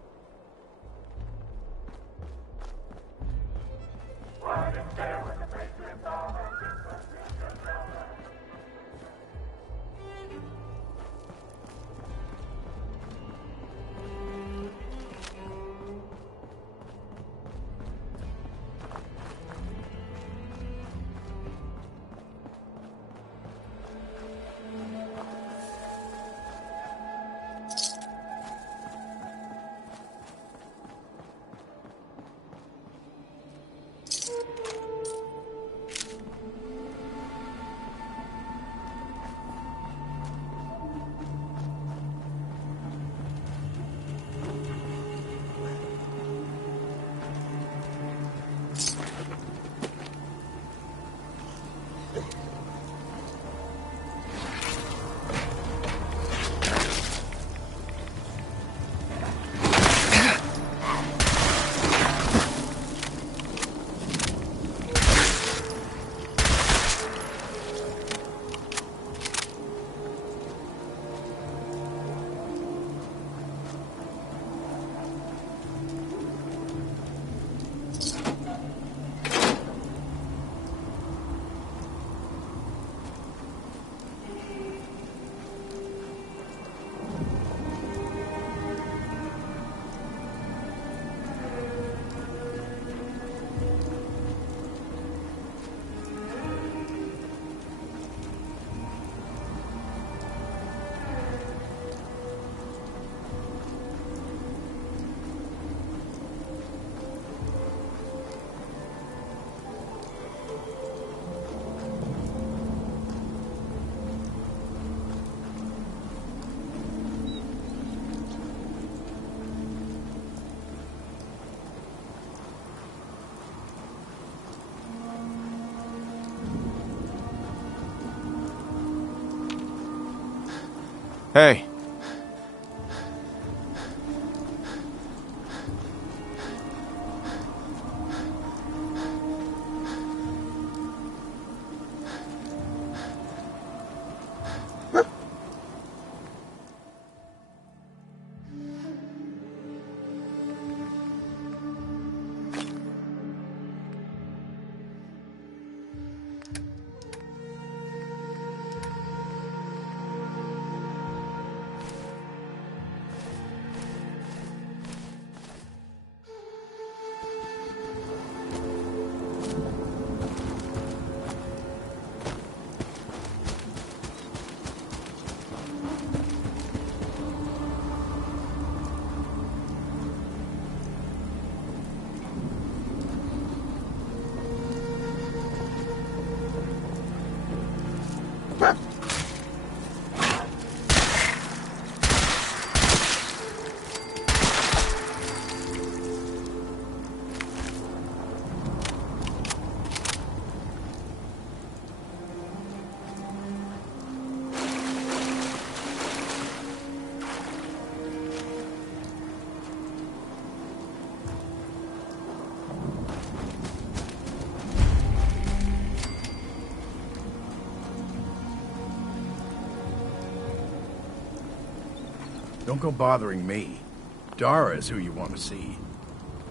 Hey. Don't go bothering me. Dara is who you want to see.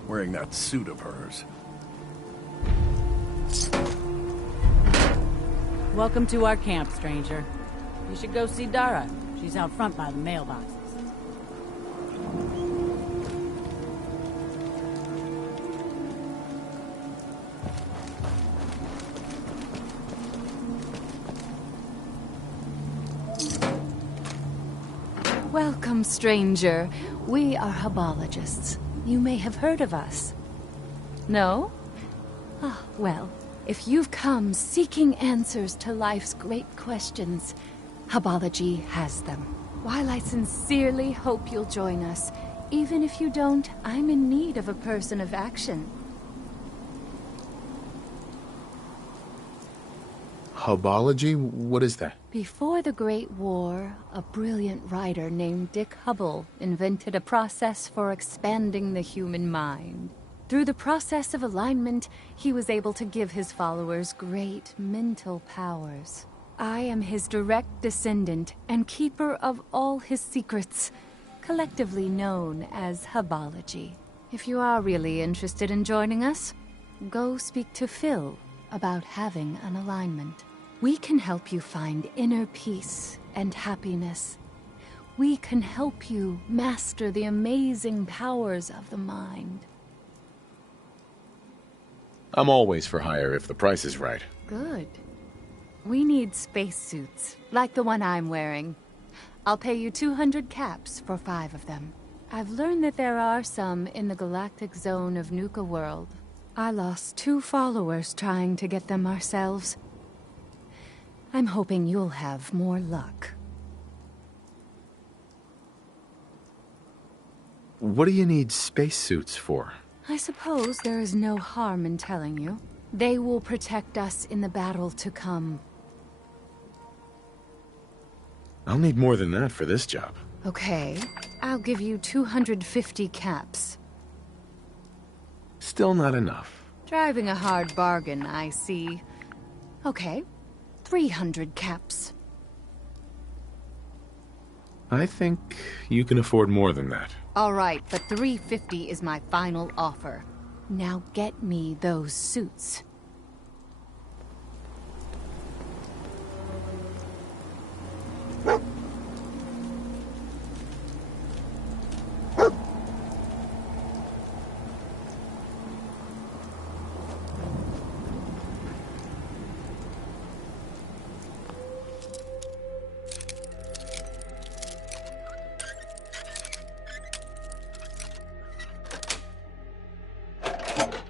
Wearing that suit of hers. Welcome to our camp, stranger. You should go see Dara. She's out front by the mailboxes. Welcome, stranger. We are herbologists. You may have heard of us. No? Ah, well, if you've come seeking answers to life's great questions, Hubology has them. While I sincerely hope you'll join us, even if you don't, I'm in need of a person of action. Hubology? What is that? Before the Great War, a brilliant writer named Dick Hubble invented a process for expanding the human mind. Through the process of alignment, he was able to give his followers great mental powers. I am his direct descendant and keeper of all his secrets, collectively known as Hubology. If you are really interested in joining us, go speak to Phil about having an alignment. We can help you find inner peace and happiness. We can help you master the amazing powers of the mind. I'm always for hire if the price is right. Good. We need spacesuits, like the one I'm wearing. I'll pay you 200 caps for 5 of them. I've learned that there are some in the galactic zone of Nuka world. I lost 2 followers trying to get them ourselves. I'm hoping you'll have more luck. What do you need spacesuits for? I suppose there is no harm in telling you. They will protect us in the battle to come. I'll need more than that for this job. Okay, I'll give you 250 caps. Still not enough. Driving a hard bargain, I see. Okay, 300 caps. I think you can afford more than that. All right, but 350 is my final offer. Now get me those suits.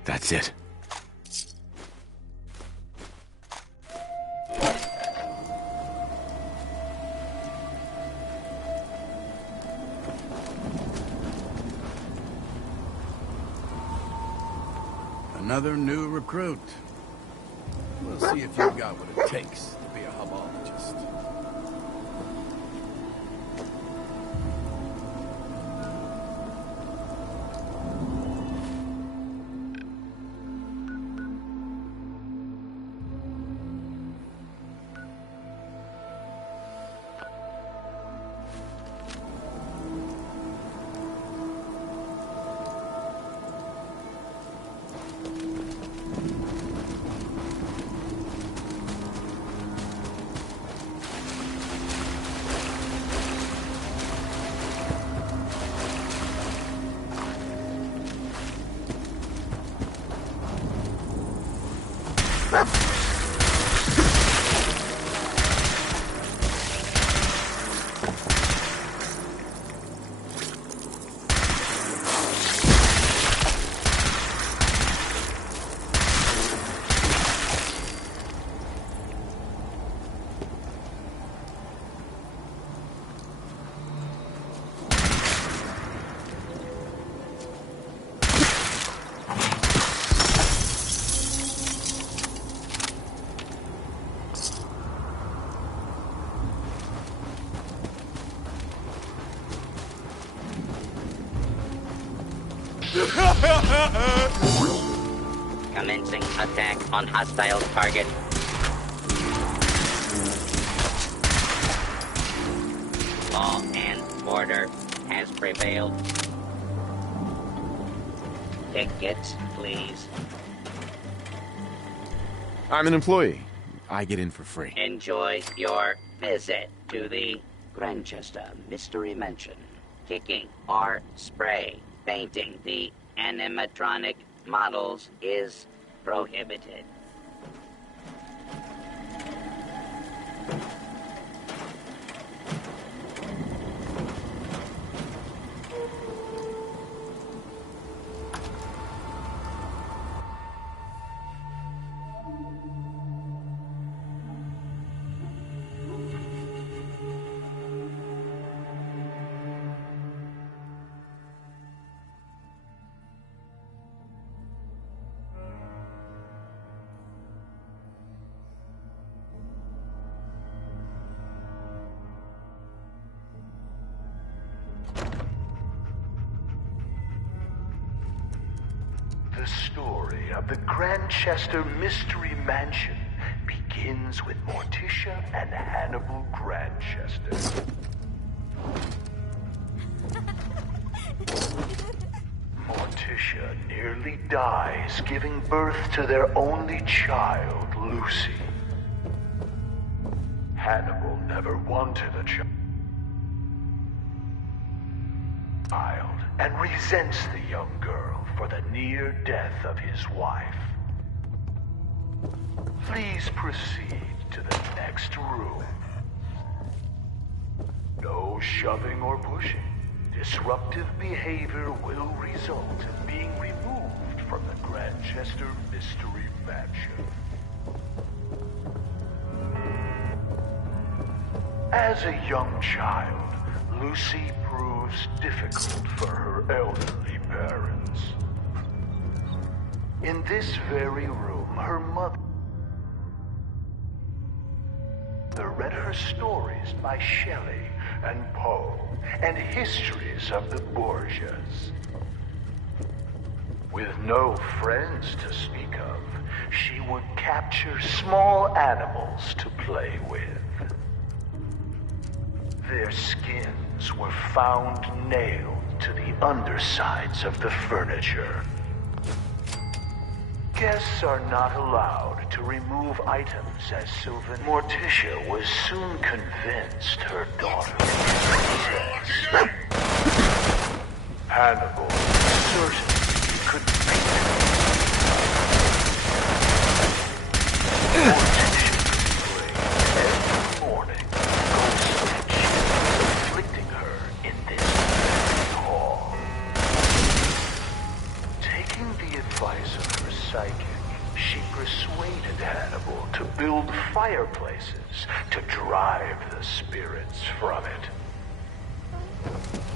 That's it. Another new recruit. We'll see if you've got what it takes to be a hubologist. Commencing attack on hostile target. Law and order has prevailed. Tickets, please. I'm an employee. I get in for free. Enjoy your visit to the Grantchester Mystery Mansion. Kicking or spray painting the animatronic models is prohibited. The story of the Grantchester Mystery Mansion begins with Morticia and Hannibal Grantchester. Morticia nearly dies giving birth to their only child, Lucy. Hannibal never wanted a child and resents the young girl for the near death of his wife. Please proceed to the next room. No shoving or pushing. Disruptive behavior will result in being removed from the Grantchester Mystery Mansion. As a young child, Lucy proves difficult for her elderly parents. In this very room, her mother read her stories by Shelley and Poe and histories of the Borgias. With no friends to speak of, she would capture small animals to play with. Their skins were found nailed to the undersides of the furniture. Guests are not allowed to remove items as souvenirs. Morticia was soon convinced her daughter was possessed. Hannibal certainly could beat her. Morticia could play every morning ghosts of children afflicting her in this very hall. Taking the advice of her psychic, she persuaded Hannibal to build fireplaces to drive the spirits from it.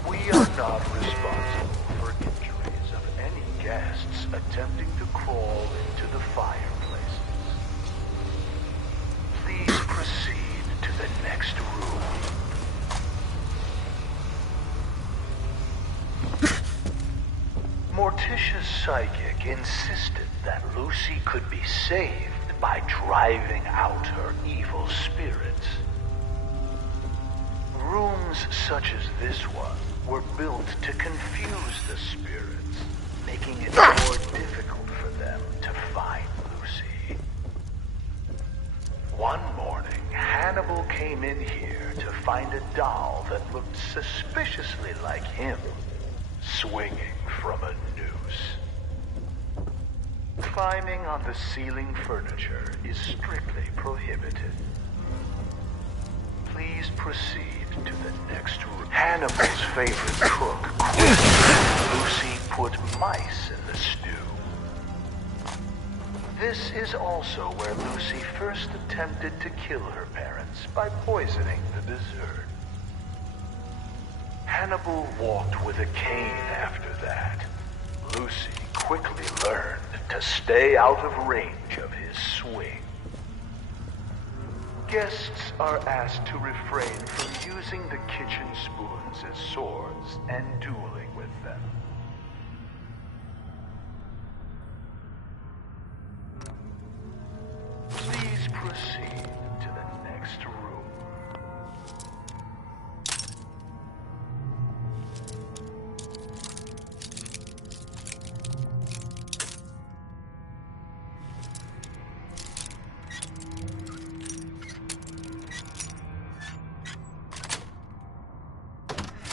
We are not responsible for injuries of any guests attempting to crawl into the fireplaces. Please proceed to the next room. Morticia's psychic insisted that Lucy could be saved by driving out her evil spirits. Rooms such as this one were built to confuse the spirits, making it more difficult for them to find Lucy. One morning, Hannibal came in here to find a doll that looked suspiciously like him, swinging from a noose. Climbing on the ceiling furniture is strictly prohibited. Please proceed to the next room. Hannibal's favorite cook quit. Lucy put mice in the stew. This is also where Lucy first attempted to kill her parents by poisoning the dessert. Hannibal walked with a cane after that. Lucy quickly learned to stay out of range of his swing. Guests are asked to refrain from using the kitchen spoons as swords and dueling with them. Please proceed to the next room.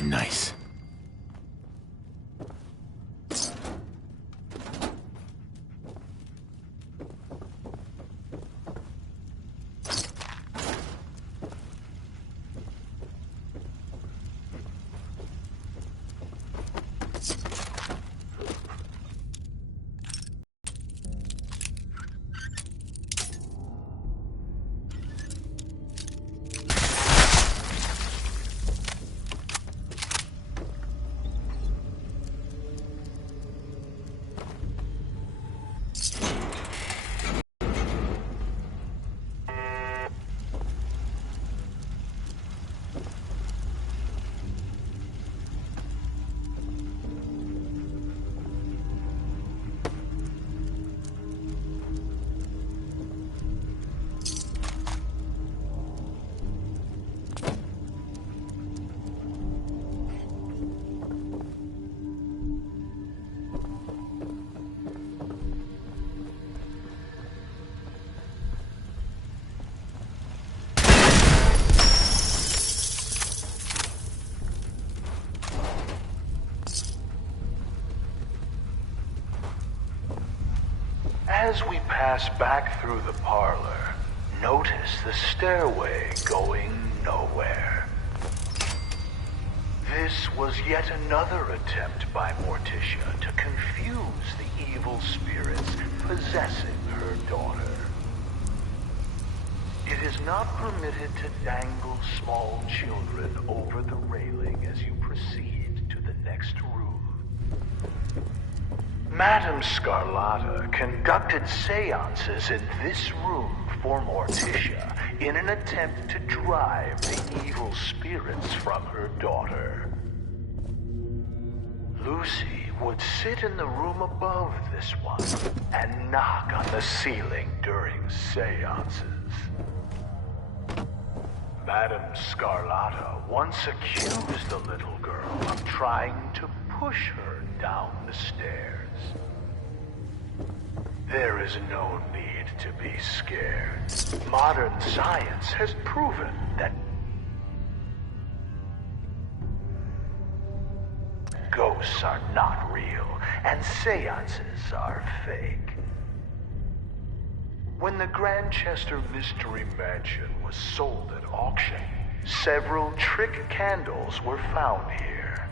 Nice. As we pass back through the parlor, notice the stairway going nowhere. This was yet another attempt by Morticia to confuse the evil spirits possessing her daughter. It is not permitted to dangle small children over the railing as you proceed to the next room. Madame Scarlata conducted seances in this room for Morticia in an attempt to drive the evil spirits from her daughter. Lucy would sit in the room above this one and knock on the ceiling during seances. Madame Scarlata once accused the little girl of trying to push her down the stairs. There is no need to be scared. Modern science has proven that ghosts are not real and seances are fake. When the Grantchester Mystery Mansion was sold at auction, several trick candles were found here.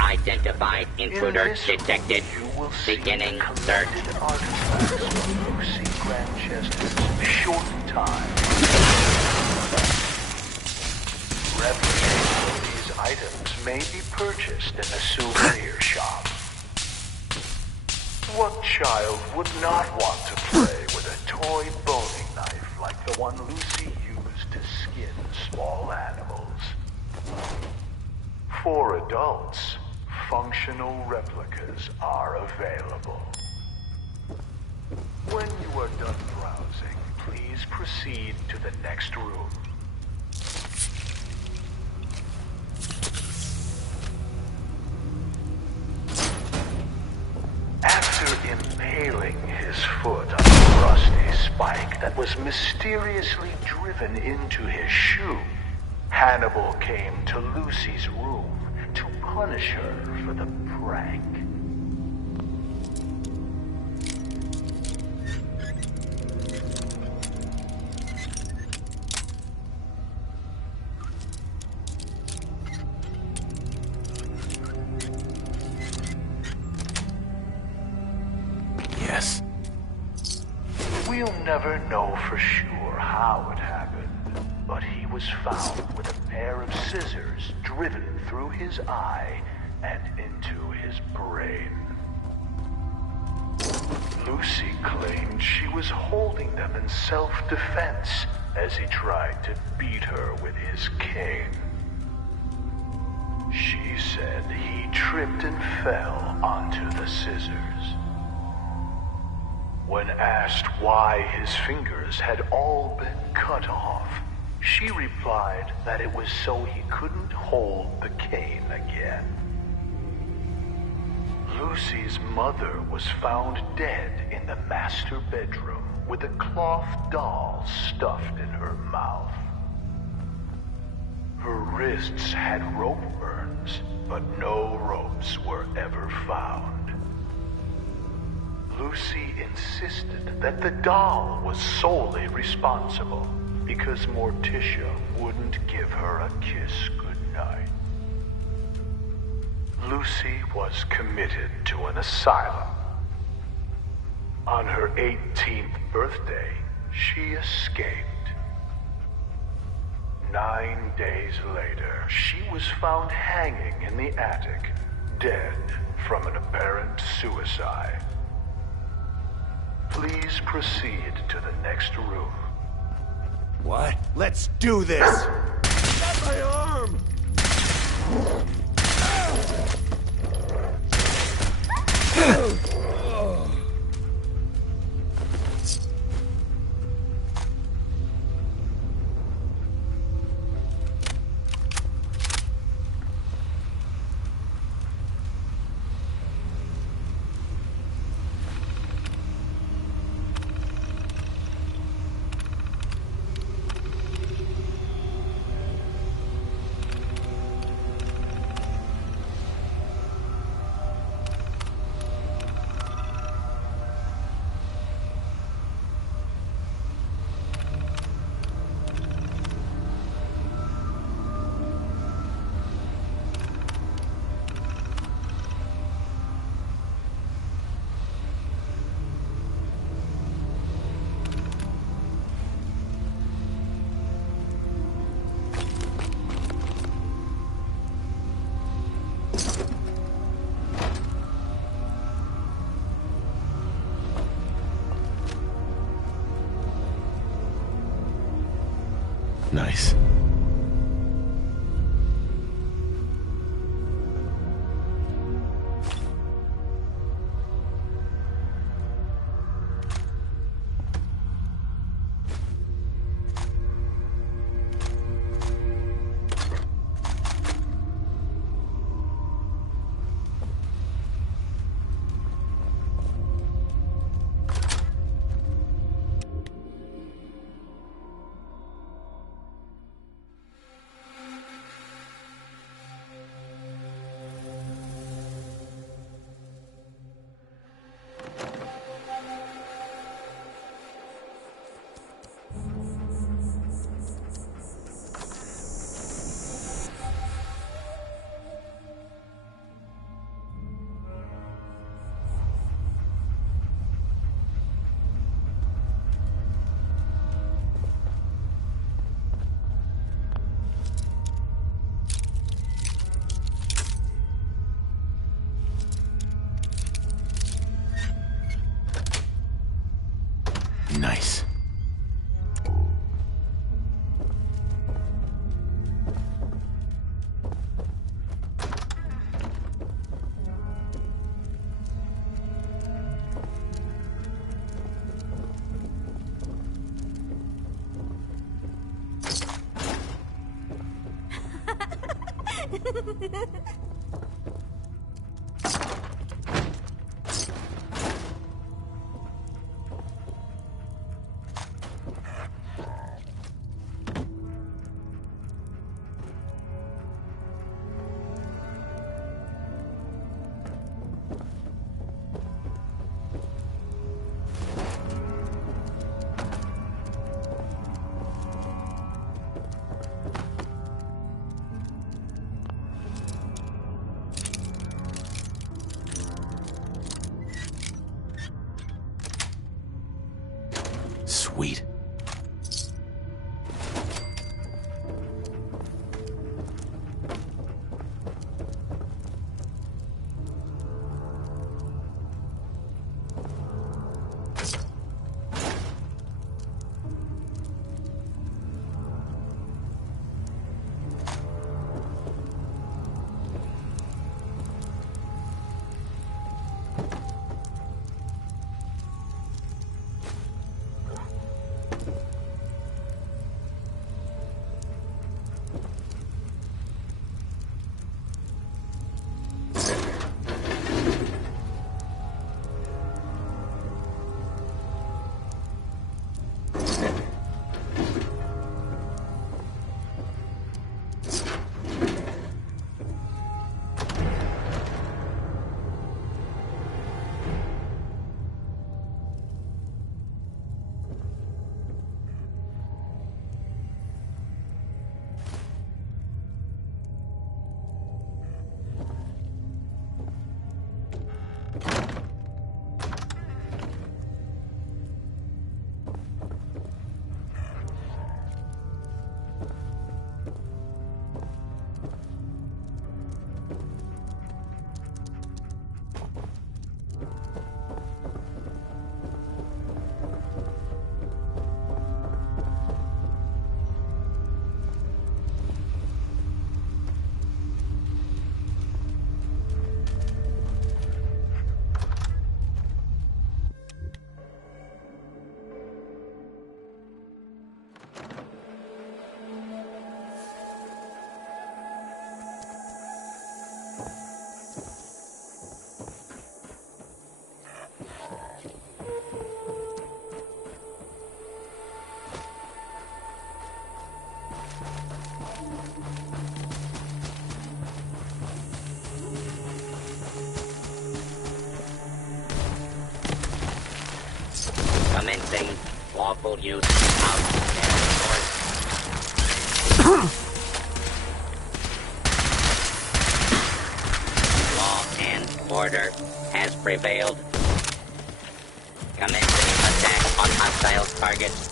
Unidentified intruder detected. Beginning search. Artifacts from Lucy Grantchester's short time. Replicas of these items may be purchased in a souvenir shop. What child would not want to play with a toy boning knife like the one Lucy used to skin small animals? For adults, functional replicas are available. When you are done browsing, please proceed to the next room. After impaling his foot on a rusty spike that was mysteriously driven into his shoe, Hannibal came to Lucy's room to punish her for the prank. Yes. We'll never know for sure how it happened, but he was found with a pair of scissors driven through his eye and into his brain. Lucy claimed she was holding them in self-defense as he tried to beat her with his cane. She said he tripped and fell onto the scissors. When asked why his fingers had all been cut off, she replied that it was so he couldn't hold the cane again. Lucy's mother was found dead in the master bedroom with a cloth doll stuffed in her mouth. Her wrists had rope burns, but no ropes were ever found. Lucy insisted that the doll was solely responsible because Morticia wouldn't give her a kiss goodnight. Lucy was committed to an asylum. On her 18th birthday, she escaped. 9 days later, she was found hanging in the attic, dead from an apparent suicide. Please proceed to the next room. What? Let's do this! Got my arm! Nice. Nice. Sweet. Commencing lawful use of law and order has prevailed. Commencing attack on hostile targets.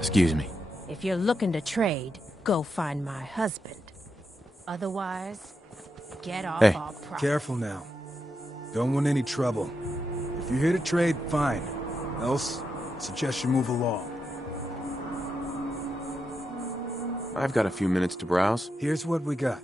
Excuse me. If you're looking to trade, go find my husband. Otherwise, get off Hey. our property. Careful now. Don't want any trouble. If you're here to trade, fine. Else, suggest you move along. I've got a few minutes to browse. Here's what we got.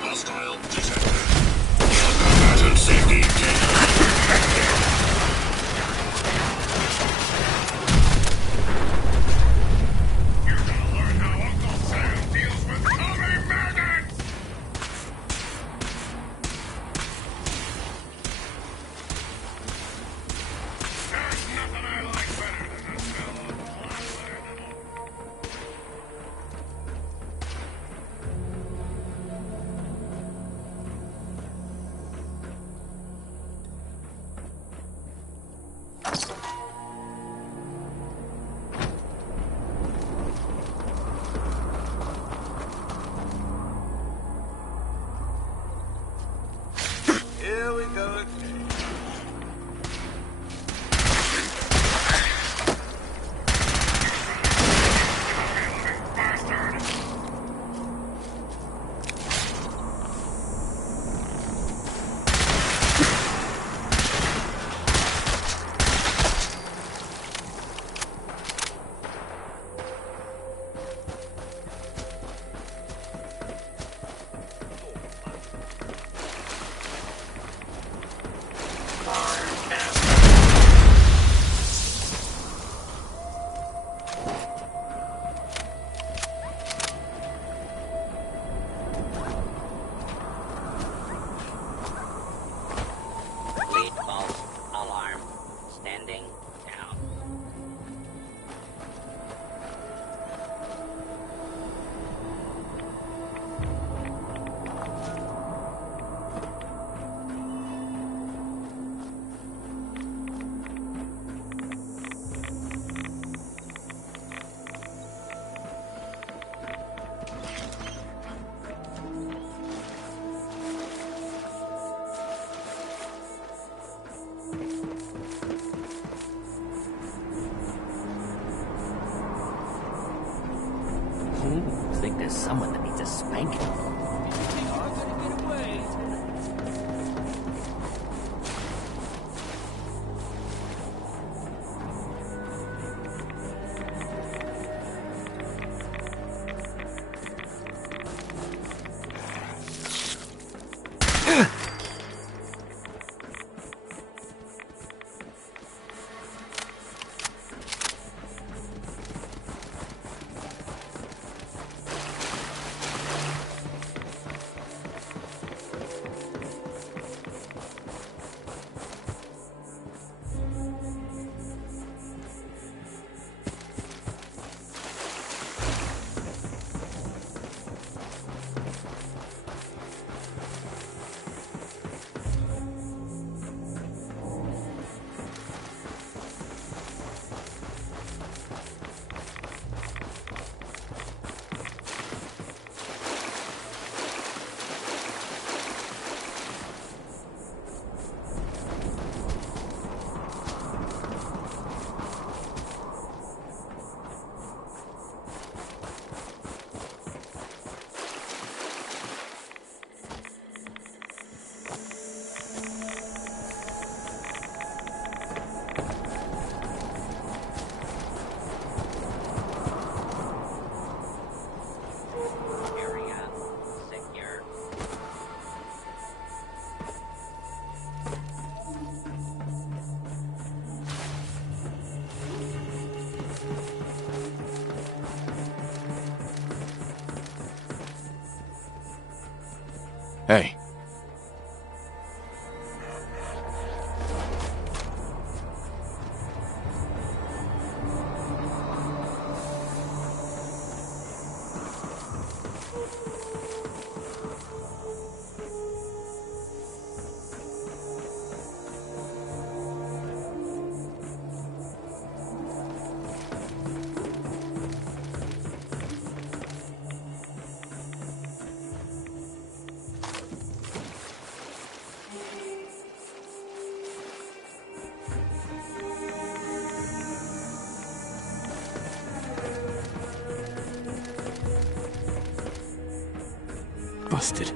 Hostile detected. Combatant safety You're gonna learn how Uncle Sam deals with coming maggots! There's nothing I like better than the smell of blood. Here we go again. Bastard! Lead false alarm. Standing down. Looks like there's someone that needs a spanking. Hey. Busted.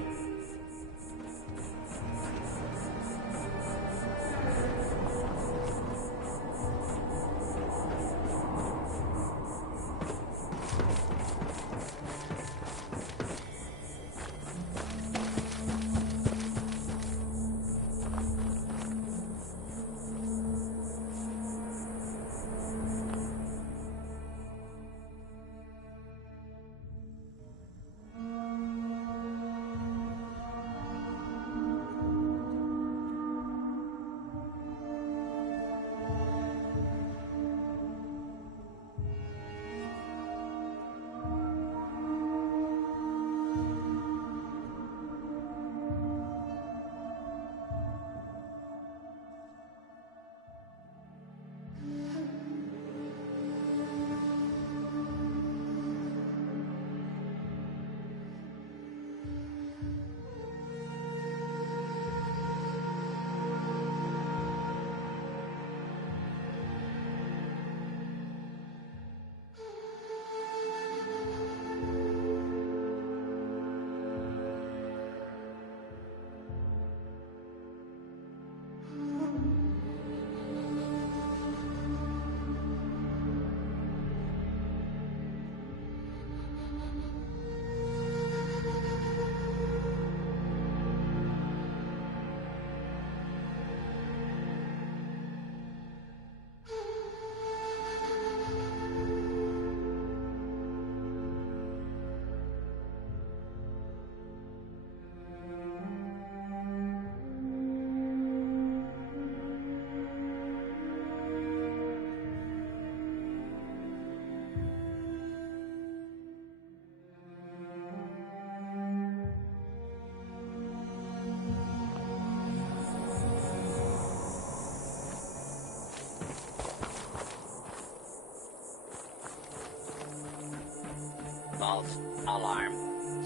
False alarm.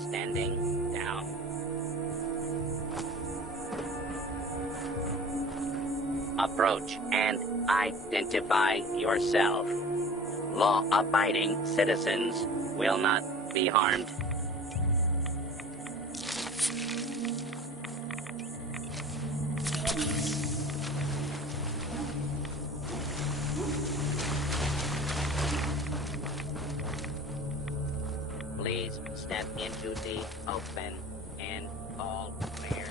Standing down. Approach and identify yourself. Law-abiding citizens will not be harmed. Please step into the open and all clear.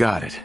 Got it.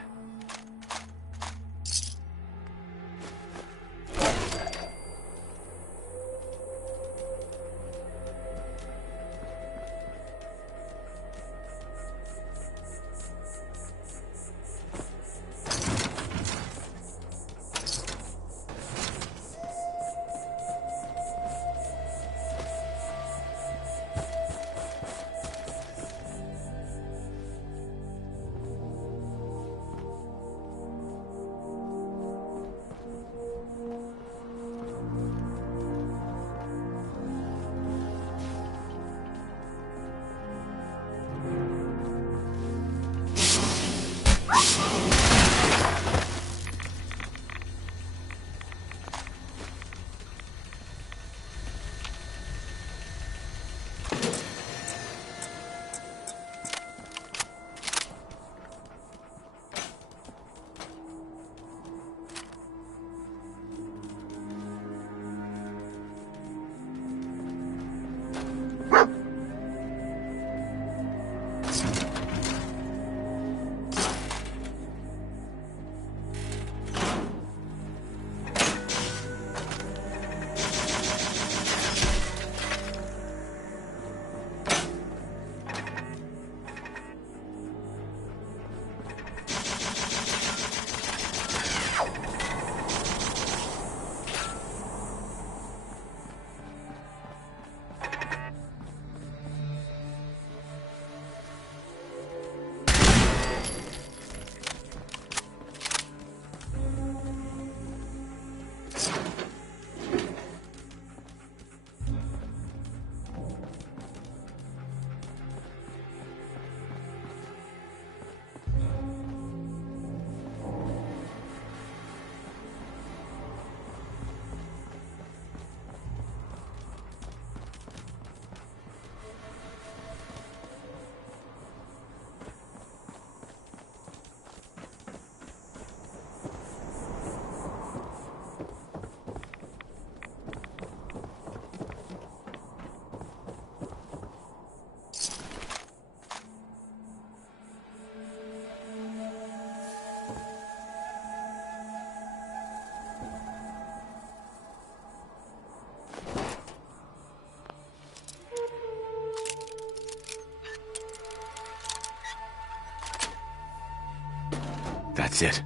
That's it.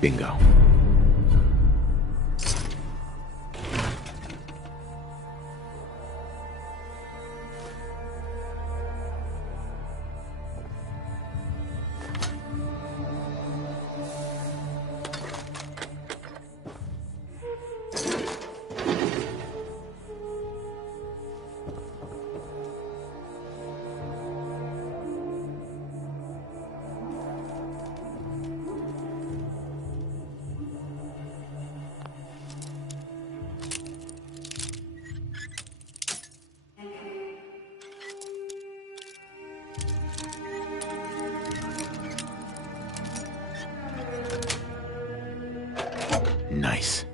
Bingo. Nice.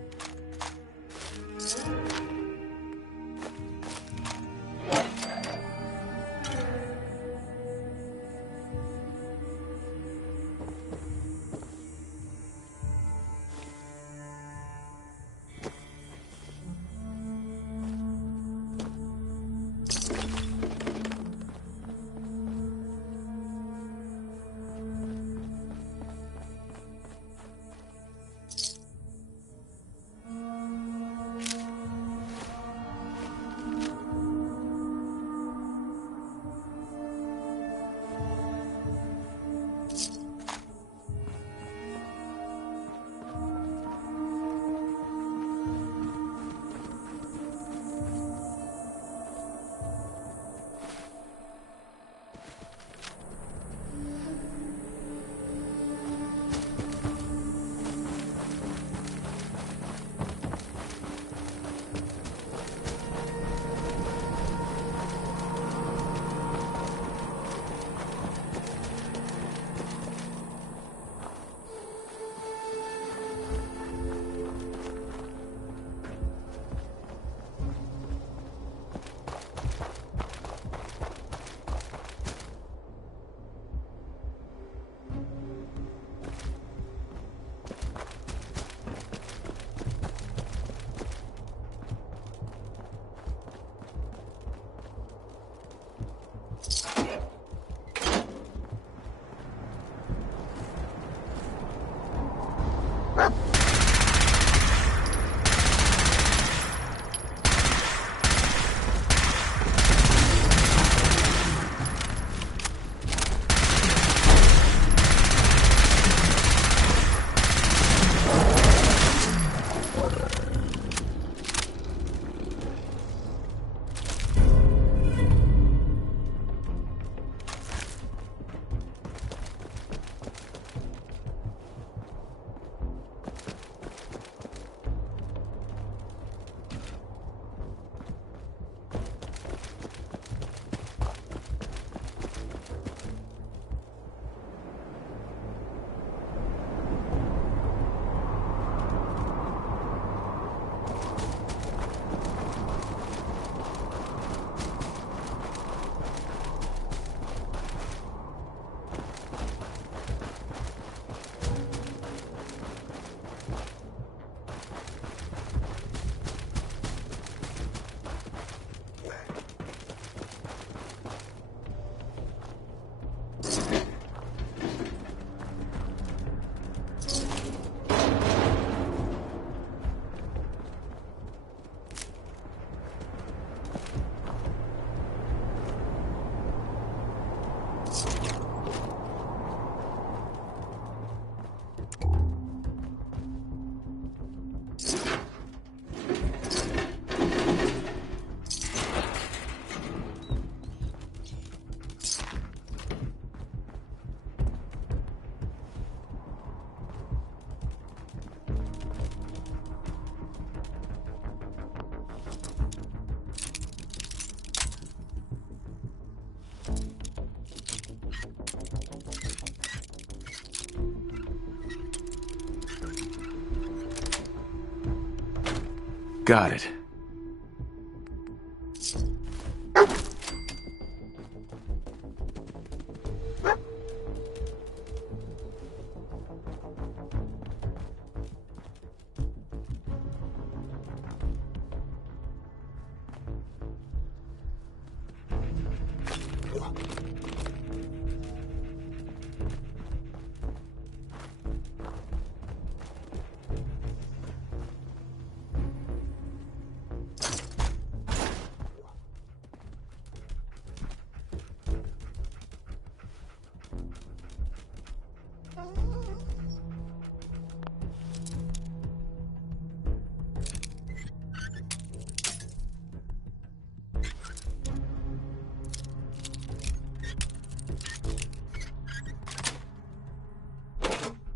Got it.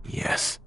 Yes.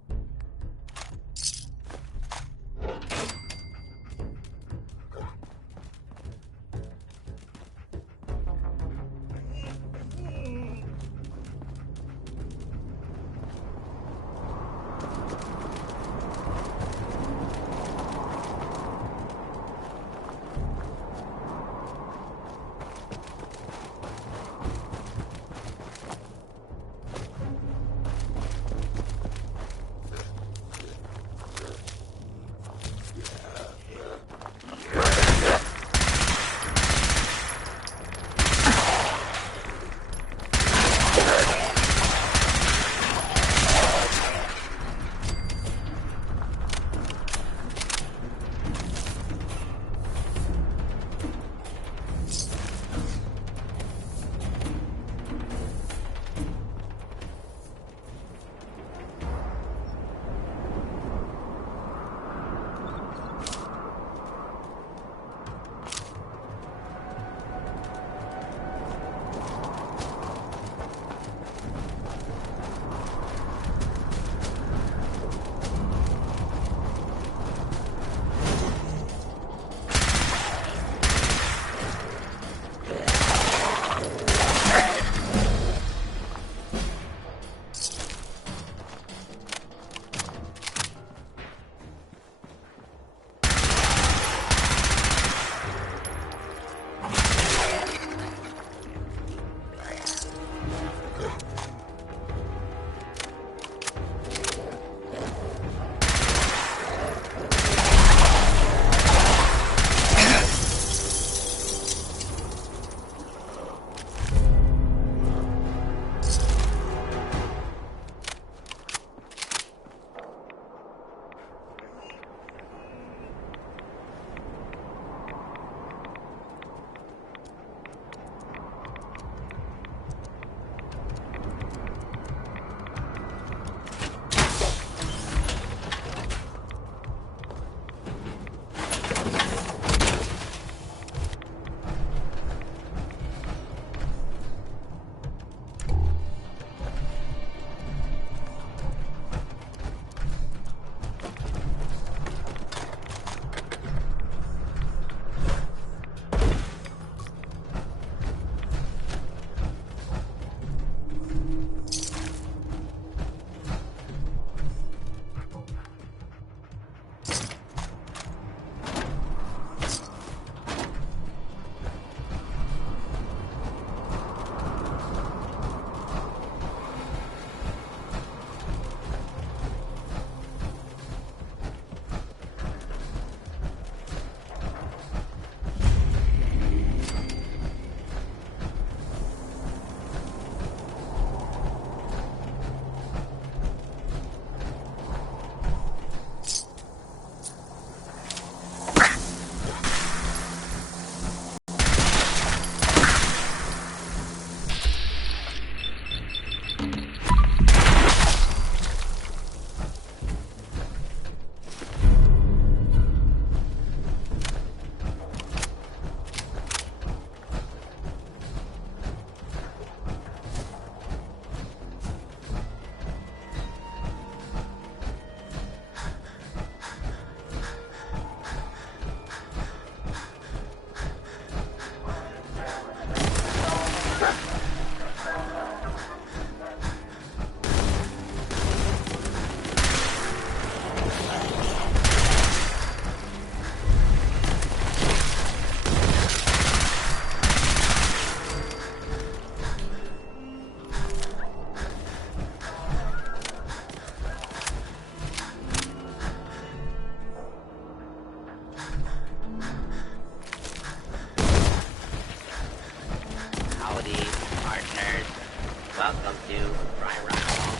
Dry Rock Hall,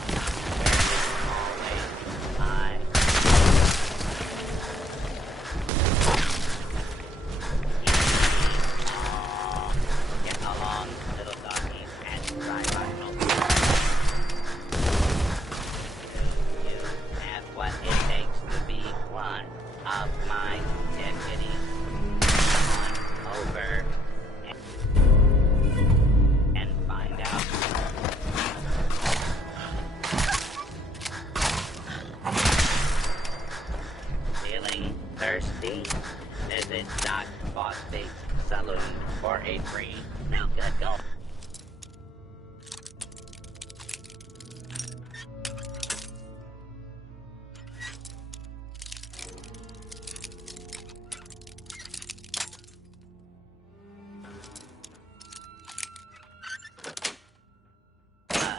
where it's always high. Get along, little doggies, and Dry Rock Hall. You have what it takes to be one of my deputies. Come on over and find out. Feeling thirsty? Visit Doc Bostick's saloon for a free Nuka go.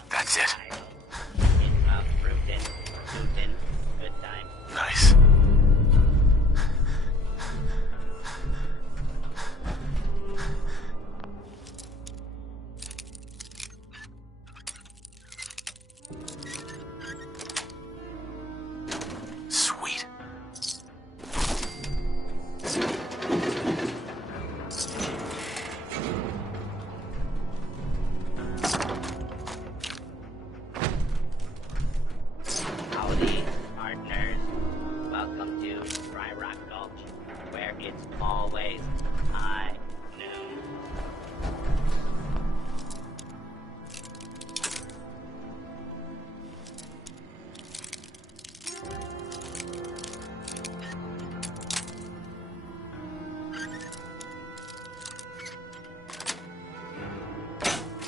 That's it. Good time. Nice. Sweet. Howdy, partners. Welcome to Dry Rock Gulch, where it's always high noon.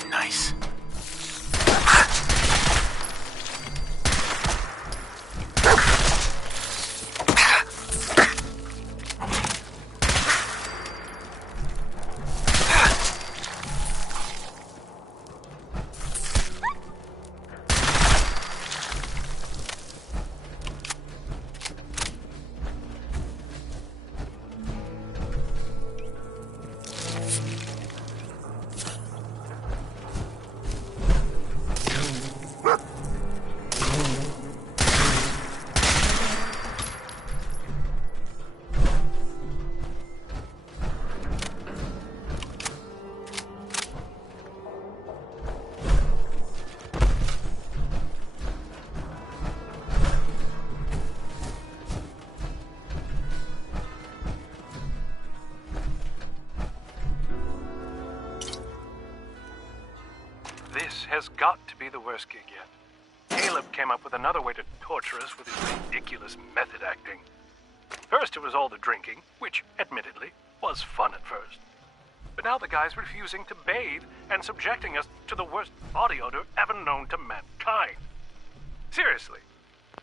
Nice. This has got to be the worst gig yet. Caleb came up with another way to torture us with his ridiculous method acting. First it was all the drinking, which, admittedly, was fun at first. But now the guy's refusing to bathe and subjecting us to the worst body odor ever known to mankind. Seriously.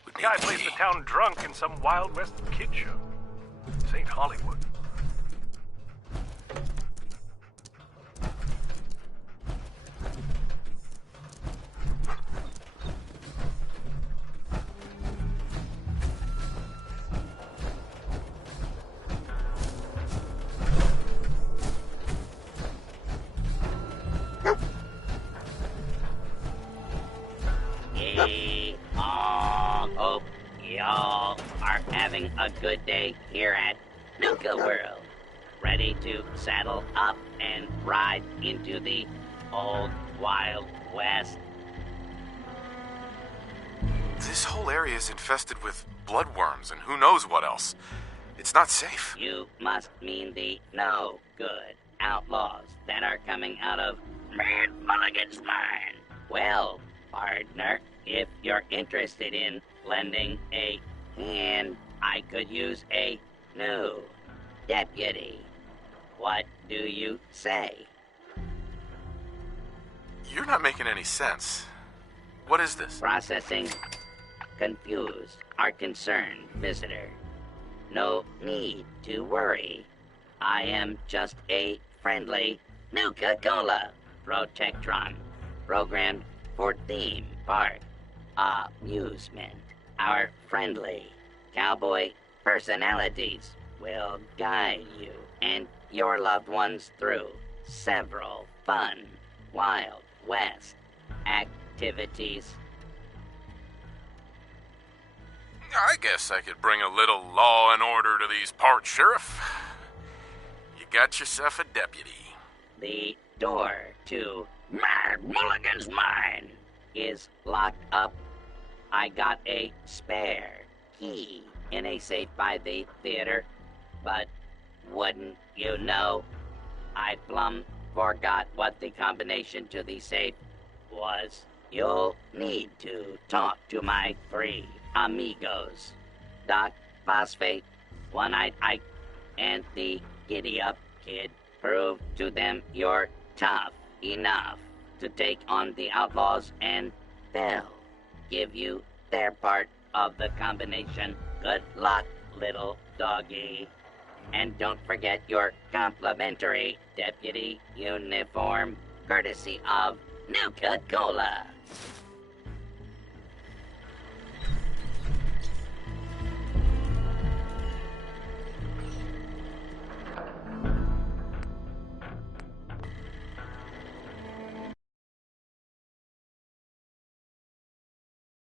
The guy plays the town drunk in some Wild West kid show. This ain't Hollywood. Hope y'all are having a good day here at Nuka World. Ready to saddle up and ride into the old Wild West? This whole area is infested with bloodworms and who knows what else. It's not safe. You must mean the no good outlaws that are coming out of Mad Mulligan's mine. Well, partner, if you're interested in lending a hand, I could use a new deputy. What do you say? You're not making any sense. What is this? Processing. Confused. Our concerned visitor. No need to worry. I am just a friendly Nuka-Cola Protectron, programmed for theme park amusement. Our friendly cowboy personalities will guide you and your loved ones through several fun Wild West activities. activities. I guess I could bring a little law and order to these parts, Sheriff. You got yourself a deputy. The door to Mad Mulligan's mine is locked up. I got a spare key in a safe by the theater, but wouldn't you know, I plumb forgot what the combination to the safe was. You'll need to talk to my 3 amigos, Doc, Phosphate, One-Eyed Ike, and the Giddy-Up Kid. Prove to them you're tough enough to take on the outlaws, and they'll give you their part of the combination. Good luck, little doggy. And don't forget your complimentary deputy uniform, courtesy of Nuka Cola.